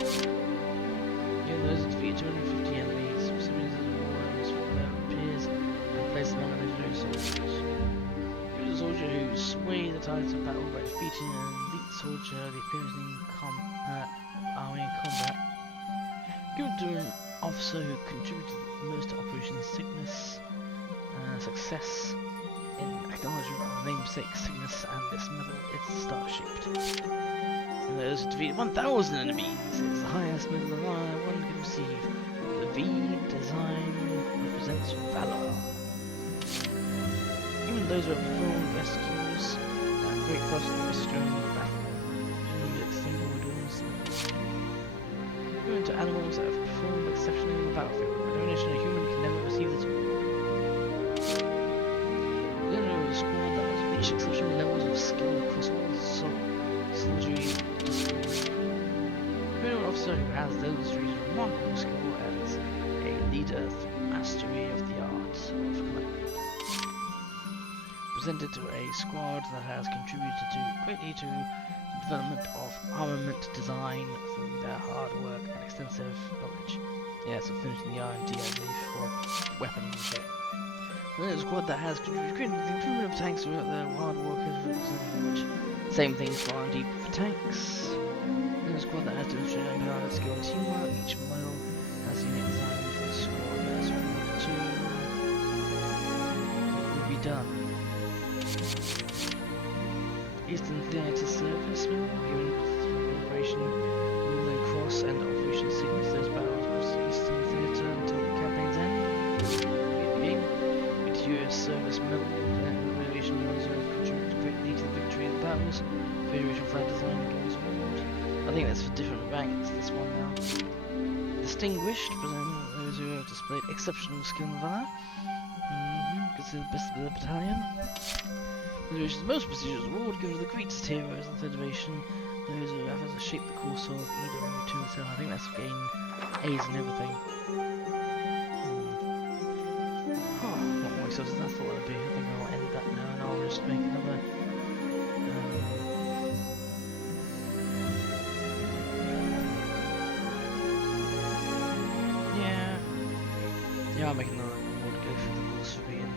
Even those who defeat 250 enemies, recipients of the war respect their peers and place them on legendary soldiers. It is a soldier who sway the tides of battle by defeating an elite soldier, the opposing army in combat. Given to an officer who contributed most to Operation Success in acknowledgement of the namesake Cygnus, and this medal is star-shaped. And those who defeat 1,000 enemies is the highest medal of honor one can receive. The V design represents valor. Even those who have performed rescues and great cross the risk during the battle, generally single doors. Given to animals that have performed exceptionally in the battlefield. A donation a human can never receive this award. The owner of a squad that has reached exceptional levels of skill across all soldiery disciplines. The officer who has demonstrated remarkable skill as a leader through mastery of the art of command. Presented to a squad that has contributed greatly to the development of armament design through their hard work and extensive knowledge. Yeah, so finishing the R&D, I believe, for weapons and shit. Then a squad that has contributed to the improvement of tanks throughout their hard work and knowledge. Same thing for R&D for tanks. Then a squad that has demonstrated unparalleled skill and teamwork. Each model has a unique design for the squad. That's what will be done. Eastern Theatre Service Mill, given Operation Northern Cross and Operation Cygnus, those battles across the Eastern Theatre until the campaign's end. Meteor Service Mill, Federation Reserve contributed greatly to the victory of the battles. Federation flag design gains award. I think that's for different ranks, this one now. Distinguished, presenting those who have displayed exceptional skill and valor. Considered the best of the battalion. Federation's most prestigious award given to the greatest heroes of the Federation, those who have shaped the course of either to itself. I think that's for getting A's and everything. Not more excited than I thought it would be. I think I'll end that now and I'll just make another. Yeah, I'll make another award go through the course of being